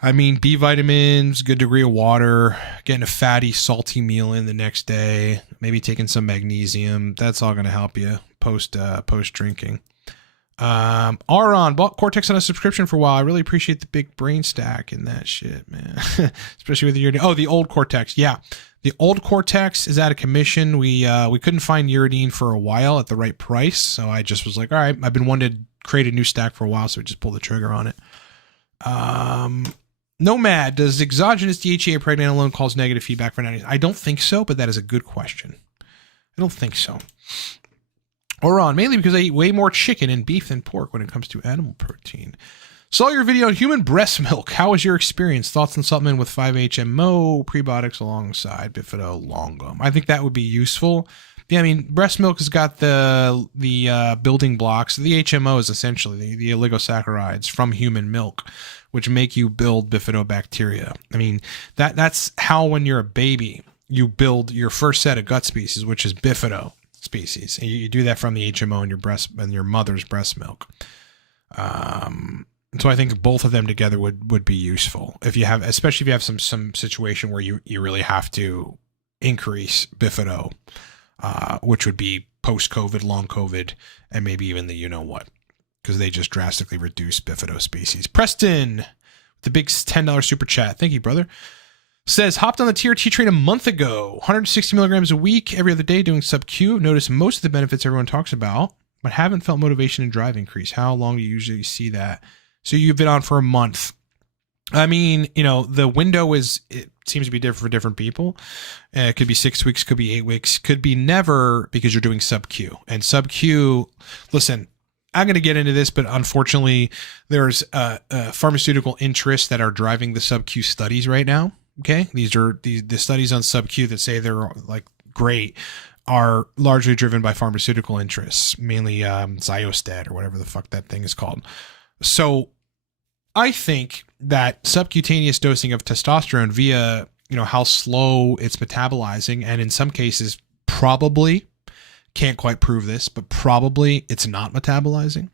I mean, B vitamins, good degree of water, getting a fatty, salty meal in the next day, maybe taking some magnesium. That's all going to help you post drinking. Aron bought Cortex on a subscription for a while. I really appreciate the big brain stack and that shit, man. Especially with the old Cortex. Yeah. The old Cortex is out of commission. We couldn't find Uridine for a while at the right price. So I just was like, all right, I've been wanting to create a new stack for a while. So we just pulled the trigger on it. Nomad, does exogenous DHEA pregnant alone cause negative feedback for 90s? I don't think so, but that is a good question. I don't think so. Oron, mainly because I eat way more chicken and beef than pork when it comes to animal protein. Saw your video on human breast milk. How was your experience? Thoughts on supplement with 5-HMO prebiotics alongside Bifido Longum? I think that would be useful. Yeah, I mean, breast milk has got the building blocks. The HMO is essentially the oligosaccharides from human milk, which make you build bifidobacteria. I mean, that's how, when you're a baby, you build your first set of gut species, which is bifido species. And you do that from the HMO in your mother's breast milk. So I think both of them together would be useful especially if you have some situation where you really have to increase bifido, which would be post-COVID, long COVID, and maybe even the you-know-what, because they just drastically reduce bifido species. Preston, the big $10 super chat. Thank you, brother. Says, hopped on the TRT train a month ago. 160 milligrams a week, every other day, doing sub-Q. Noticed most of the benefits everyone talks about, but haven't felt motivation and drive increase. How long do you usually see that? So you've been on for a month. I mean, you know, the window it seems to be different for different people. It could be 6 weeks, could be 8 weeks, could be never, because you're doing sub-Q. And sub-Q, listen, I'm going to get into this, but unfortunately, there's pharmaceutical interests that are driving the sub-Q studies right now. Okay, these are the studies on sub-Q that say they're like great are largely driven by pharmaceutical interests, mainly Zyostat or whatever the fuck that thing is called. So I think that subcutaneous dosing of testosterone via, you know, how slow it's metabolizing, and in some cases probably, can't quite prove this, but probably it's not metabolizing.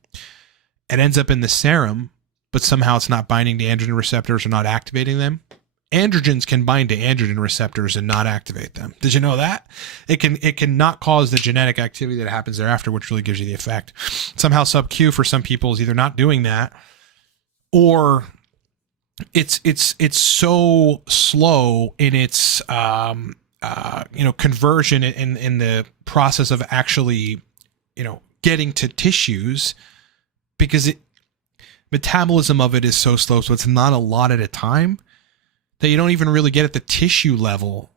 It ends up in the serum, but somehow it's not binding to androgen receptors or not activating them. Androgens can bind to androgen receptors and not activate them. Did you know that? It can not cause the genetic activity that happens thereafter, which really gives you the effect. Somehow sub-Q for some people is either not doing that, or it's so slow in its conversion in the process of actually, you know, getting to tissues, because metabolism of it is so slow, so it's not a lot at a time, that you don't even really get at the tissue level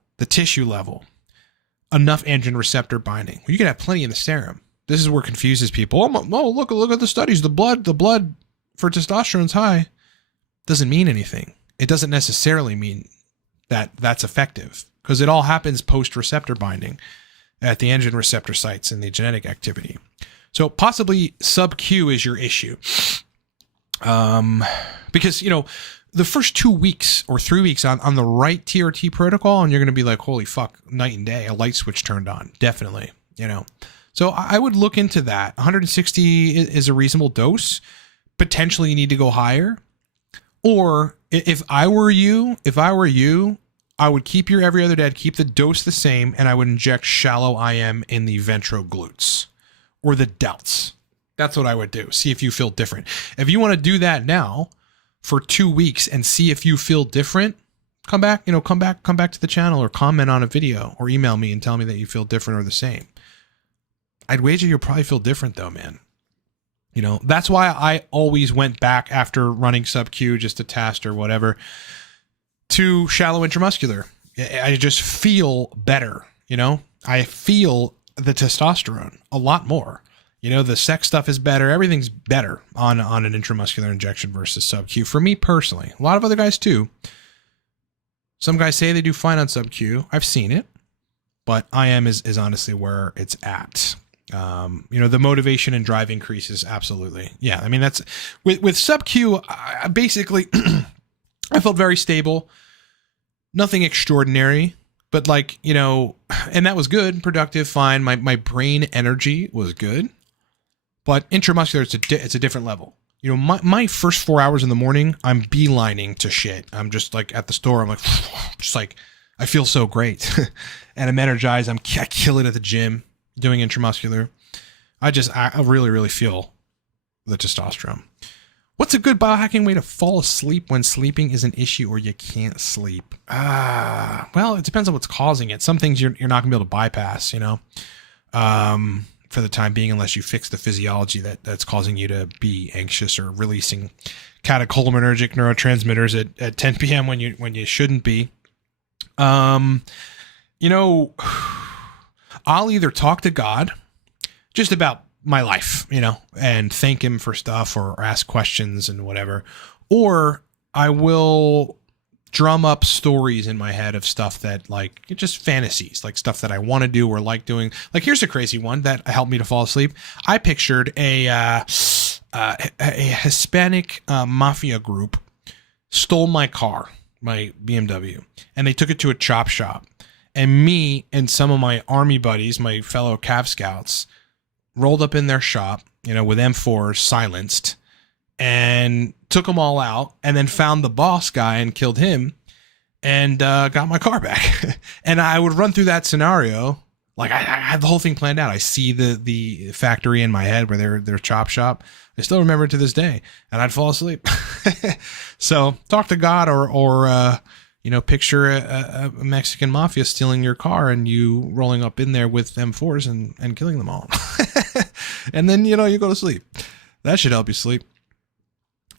enough androgen receptor binding. You can have plenty in the serum. This is where it confuses people. Oh, look at the studies. The blood for testosterone is high. Doesn't mean anything. It doesn't necessarily mean that that's effective, because it all happens post-receptor binding at the androgen receptor sites and the genetic activity. So possibly sub-Q is your issue. Because, you know, the first 2 weeks or 3 weeks on the right TRT protocol, and you're going to be like, holy fuck, night and day, a light switch turned on. Definitely, you know. So I would look into that. 160 is a reasonable dose. Potentially you need to go higher. Or if I were you, I would keep your every other dead, keep the dose the same, and I would inject shallow IM in the ventroglutes or the delts. That's what I would do. See if you feel different. If you want to do that now for 2 weeks and see if you feel different, come back to the channel or comment on a video or email me and tell me that you feel different or the same. I'd wager you'll probably feel different though, man. You know, that's why I always went back after running sub-Q, just a test or whatever, to shallow intramuscular. I just feel better, you know? I feel the testosterone a lot more. You know, the sex stuff is better. Everything's better on an intramuscular injection versus sub-Q. For me personally, a lot of other guys too. Some guys say they do fine on sub-Q. I've seen it, but IM is honestly where it's at. You know, the motivation and drive increases. Absolutely. Yeah. I mean, that's with sub-Q, I basically, I felt very stable, nothing extraordinary, but like, you know, and that was good, productive, fine. My brain energy was good, but intramuscular, it's a different level. You know, my first 4 hours in the morning, I'm beelining to shit. I'm just like at the store. I'm like, just like, I feel so great and I'm energized. I kill it at the gym. Doing intramuscular. I really, really feel the testosterone. What's a good biohacking way to fall asleep when sleeping is an issue or you can't sleep? Well, it depends on what's causing it. Some things you're not gonna be able to bypass, you know, for the time being, unless you fix the physiology that's causing you to be anxious or releasing catecholinergic neurotransmitters at 10 p.m. when you shouldn't be. You know, I'll either talk to God just about my life, you know, and thank him for stuff or ask questions and whatever, or I will drum up stories in my head of stuff that like just fantasies, like stuff that I want to do or like doing. Like here's a crazy one that helped me to fall asleep. I pictured a Hispanic mafia group stole my car, my BMW, and they took it to a chop shop. And me and some of my army buddies, my fellow Cav Scouts, rolled up in their shop, you know, with M4s silenced, and took them all out, and then found the boss guy and killed him, and got my car back. And I would run through that scenario. Like I had the whole thing planned out. I see the factory in my head where their chop shop. I still remember it to this day, and I'd fall asleep. So talk to God or you know, picture a Mexican mafia stealing your car and you rolling up in there with M4s and killing them all. And then, you know, you go to sleep. That should help you sleep.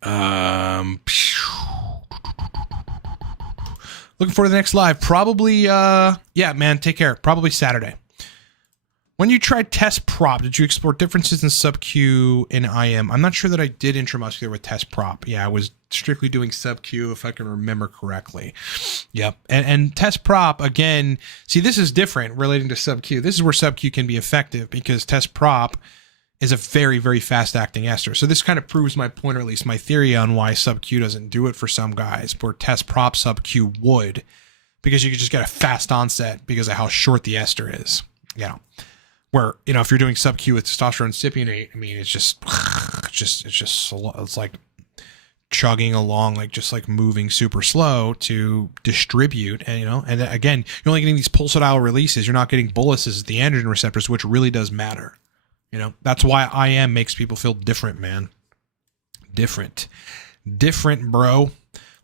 Looking forward to the next live. Probably, yeah, man, take care. Probably Saturday. When you tried test prop, did you explore differences in sub-Q and IM? I'm not sure that I did intramuscular with test prop. Yeah, I was strictly doing sub-Q if I can remember correctly. Yep. And test prop, again, see, this is different relating to sub-Q. This is where sub-Q can be effective because test prop is a very, very fast-acting ester. So this kind of proves my point, or at least my theory on why sub-Q doesn't do it for some guys, where test prop sub-Q would, because you could just get a fast onset because of how short the ester is. You know. Where, you know, if you're doing sub-Q with testosterone cypionate, I mean, it's just slow. It's like chugging along, like just like moving super slow to distribute. And, you know, and again, you're only getting these pulsatile releases. You're not getting boluses at the androgen receptors, which really does matter. You know, that's why IM makes people feel different, man. Different, bro.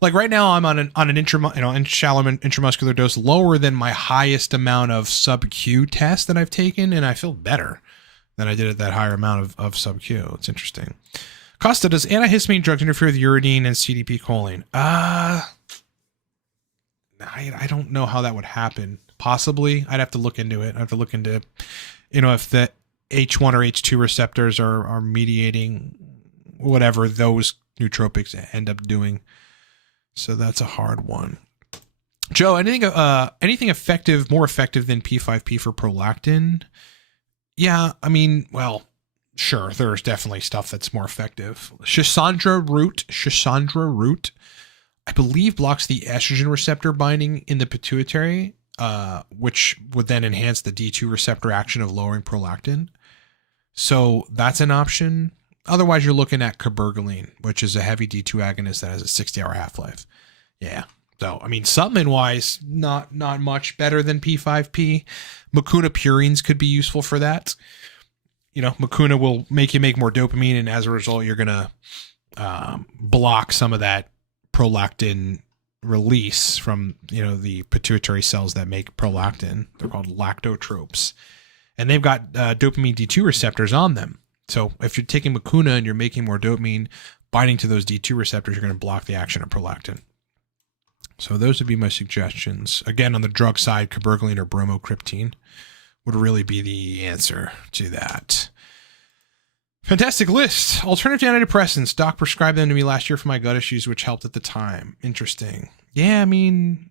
Like right now, I'm on an shallow intramuscular dose lower than my highest amount of sub-Q test that I've taken, and I feel better than I did at that higher amount of sub-Q. It's interesting. Costa, does antihistamine drugs interfere with uridine and CDP choline? I don't know how that would happen. Possibly. I'd have to look into it. I have to look into, you know, if the H1 or H2 receptors are mediating whatever those nootropics end up doing. So that's a hard one. Joe, anything effective, more effective than P5P for prolactin? Yeah, I mean, well, sure, there's definitely stuff that's more effective. Schisandra root, I believe blocks the estrogen receptor binding in the pituitary, which would then enhance the D2 receptor action of lowering prolactin. So that's an option. Otherwise, you're looking at cabergoline, which is a heavy D2 agonist that has a 60-hour half-life. Yeah, So, I mean, supplement wise, not much better than P5P. Mucuna purines could be useful for that. You know, Mucuna will make you make more dopamine, and as a result, you're going to block some of that prolactin release from, you know, the pituitary cells that make prolactin. They're called lactotropes. And they've got dopamine D2 receptors on them. So if you're taking Mucuna and you're making more dopamine, binding to those D2 receptors, you're going to block the action of prolactin. So those would be my suggestions. Again, on the drug side, cabergoline or bromocriptine would really be the answer to that. Fantastic list. Alternative antidepressants. Doc prescribed them to me last year for my gut issues, which helped at the time. Interesting. Yeah, I mean,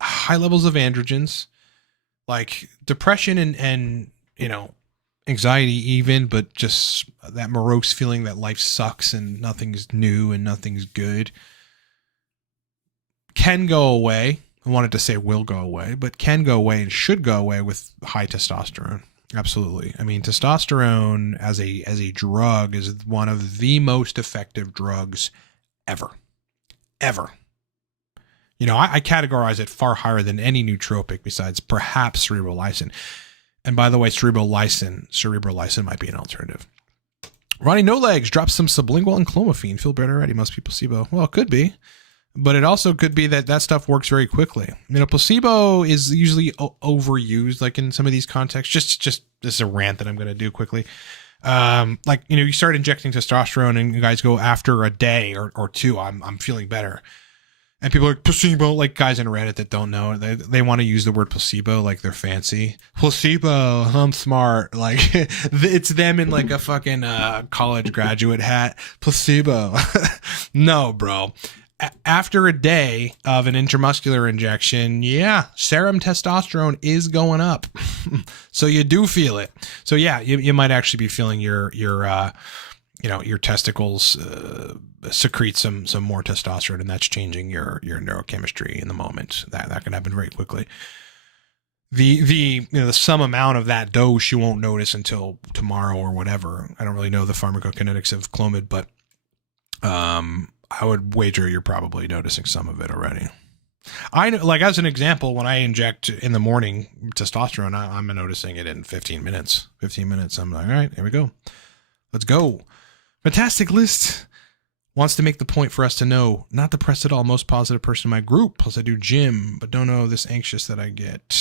high levels of androgens, like depression and you know, anxiety even, but just that morose feeling that life sucks and nothing's new and nothing's good can go away. I wanted to say will go away, but can go away and should go away with high testosterone. Absolutely. I mean, testosterone as a drug is one of the most effective drugs ever. You know, I categorize it far higher than any nootropic besides perhaps cerebrolysin. And by the way, cerebrolysin might be an alternative. Ronnie No Legs drops some sublingual and clomiphene. Feel better already. Must be placebo. Well, it could be. But it also could be that stuff works very quickly. You know, placebo is usually overused, like in some of these contexts. Just this is a rant that I'm going to do quickly. Like, you know, you start injecting testosterone and you guys go after a day or two, I'm feeling better. And people are like, placebo, like guys in Reddit that don't know, they want to use the word placebo like they're fancy. Placebo, I'm smart. Like it's them in like a fucking college graduate hat. Placebo. No, bro. After a day of an intramuscular injection, yeah, serum testosterone is going up. So you do feel it. So yeah, you might actually be feeling your testicles secrete some more testosterone, and that's changing your neurochemistry in the moment. That can happen very quickly. The some amount of that dose you won't notice until tomorrow or whatever. I don't really know the pharmacokinetics of Clomid, but I would wager you're probably noticing some of it already. I know, like as an example, when I inject in the morning testosterone, I'm noticing it in 15 minutes. 15 minutes. I'm like, all right, here we go. Let's go. Fantastic list. Wants to make the point for us to know, not depressed at all, most positive person in my group. Plus I do gym, but don't know this anxious that I get.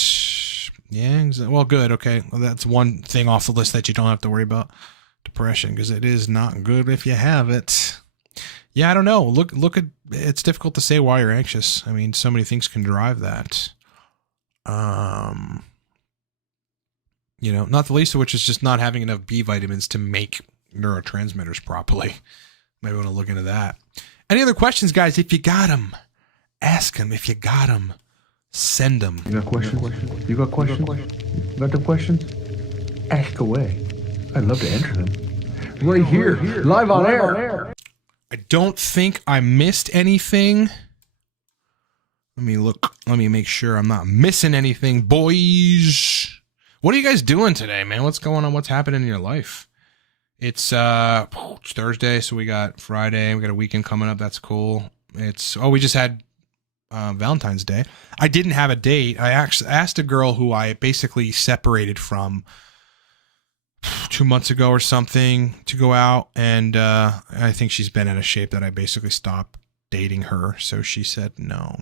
Yeah, well, good. Okay. Well, that's one thing off the list that you don't have to worry about. Depression, because it is not good if you have it. Yeah, I don't know. Look at, it's difficult to say why you're anxious. I mean, so many things can drive that. You know, not the least of which is just not having enough B vitamins to make neurotransmitters properly. Maybe want to look into that. Any other questions, guys? If you got them, ask them. If you got them, send them. You got questions? You got questions? Got the questions? Ask away. I'd love to answer them. Right here, live on air. I don't think I missed anything. Let me look. Let me make sure I'm not missing anything, boys. What are you guys doing today, man? What's going on? What's happening in your life? It's Thursday, so we got Friday. We got a weekend coming up. That's cool. We just had Valentine's Day. I didn't have a date. I actually asked a girl who I basically separated from 2 months ago or something to go out, and I think she's been in a shape that I basically stopped dating her. So she said no.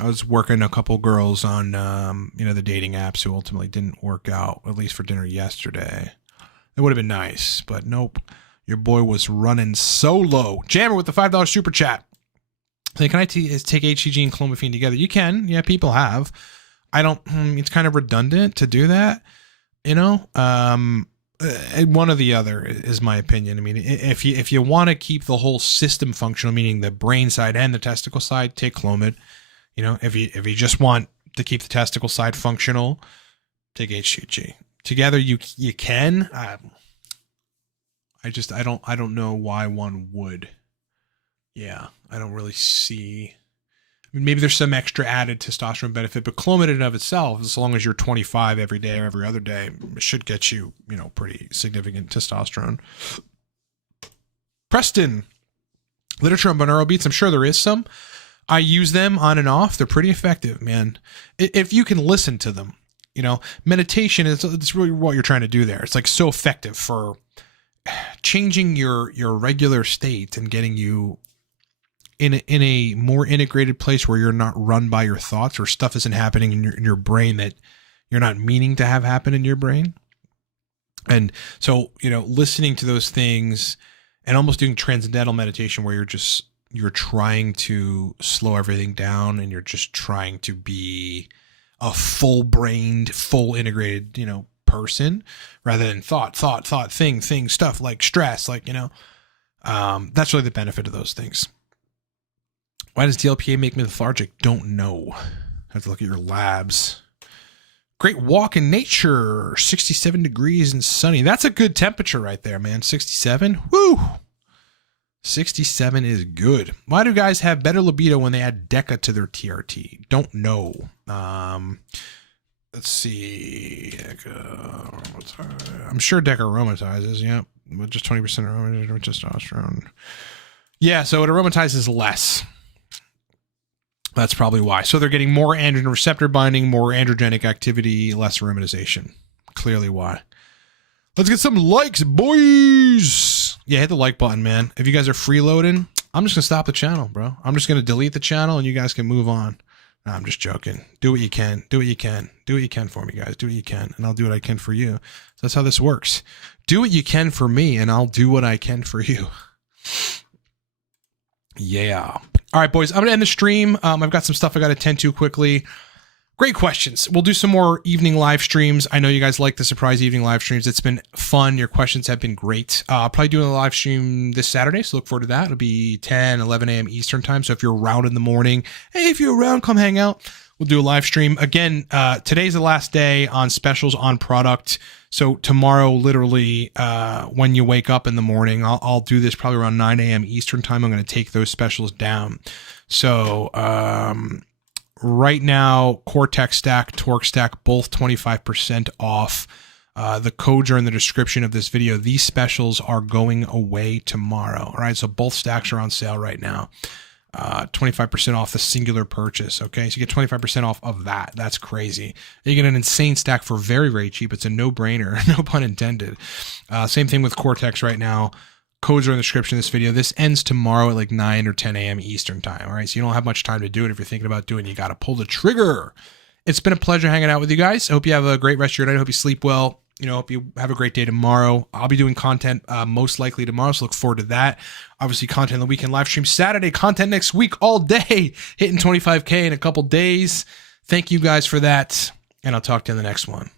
I was working a couple girls on the dating apps who ultimately didn't work out, at least for dinner yesterday. It would have been nice, but nope. Your boy was running solo. Jammer with the $5 super chat. So can I take HCG and clomiphene together? You can. Yeah, people have. I don't. It's kind of redundant to do that. You know. One or the other is my opinion. I mean, if you want to keep the whole system functional, meaning the brain side and the testicle side, take Clomid. You know, if you just want to keep the testicle side functional, take HCG. Together you can. I don't know why one would. Yeah, I don't really see. I mean, maybe there's some extra added testosterone benefit, but Clomid in and of itself, as long as you're 25 every day or every other day, it should get you, pretty significant testosterone. Preston, literature on binaural beats. I'm sure there is some. I use them on and off. They're pretty effective, man. If you can listen to them, you know, meditation it's really what you're trying to do there. It's like so effective for changing your regular state and getting you in a more integrated place where you're not run by your thoughts or stuff isn't happening in your brain that you're not meaning to have happen in your brain. And so, you know, listening to those things and almost doing transcendental meditation where you're trying to slow everything down and you're just trying to be a full-brained, full integrated, you know, person rather than thought, thing, stuff like stress, like, you know, that's really the benefit of those things. Why does DLPA make me lethargic? Don't know. Have to look at your labs. Great walk in nature, 67 degrees and sunny. That's a good temperature right there, man. 67. Woo! 67 is good. Why do guys have better libido when they add Deca to their TRT? Don't know. Let's see. I'm sure Deca aromatizes. Yep. With just 20% testosterone. Yeah, so it aromatizes less. That's probably why. So they're getting more androgen receptor binding, more androgenic activity, less aromatization. Clearly why. Let's get some likes, boys. Yeah, hit the like button, man. If you guys are freeloading, I'm just going to stop the channel, bro. I'm just going to delete the channel and you guys can move on. No, I'm just joking. Do what you can. Do what you can. Do what you can for me, guys. Do what you can. And I'll do what I can for you. So that's how this works. Do what you can for me and I'll do what I can for you. Yeah. All right, boys, I'm going to end the stream. I've got some stuff I got to attend to quickly. Great questions. We'll do some more evening live streams. I know you guys like the surprise evening live streams. It's been fun. Your questions have been great. I'll probably do a live stream this Saturday, so look forward to that. It'll be 10, 11 a.m. Eastern time. So if you're around in the morning, hey, if you're around, come hang out. We'll do a live stream. Again, today's the last day on specials on product. So tomorrow, literally, when you wake up in the morning, I'll do this probably around 9 a.m. Eastern time. I'm going to take those specials down. So right now, Cortex stack, Torque stack, both 25% off. The codes are in the description of this video. These specials are going away tomorrow. All right, so both stacks are on sale right now. 25% off the singular purchase. Okay, so you get 25% off of that. That's crazy. You get an insane stack for very, very cheap. It's a no-brainer, no pun intended. Same thing with Cortex right now. Codes are in the description of this video. This ends tomorrow at like 9 or 10 a.m. Eastern time. All right, so you don't have much time to do it. If you're thinking about doing it, you got to pull the trigger. It's been a pleasure hanging out with you guys. I hope you have a great rest of your night. I hope you sleep well. You know, hope you have a great day tomorrow. I'll be doing content most likely tomorrow, so look forward to that. Obviously, content on the weekend live stream Saturday, content next week all day, hitting 25K in a couple days. Thank you guys for that, and I'll talk to you in the next one.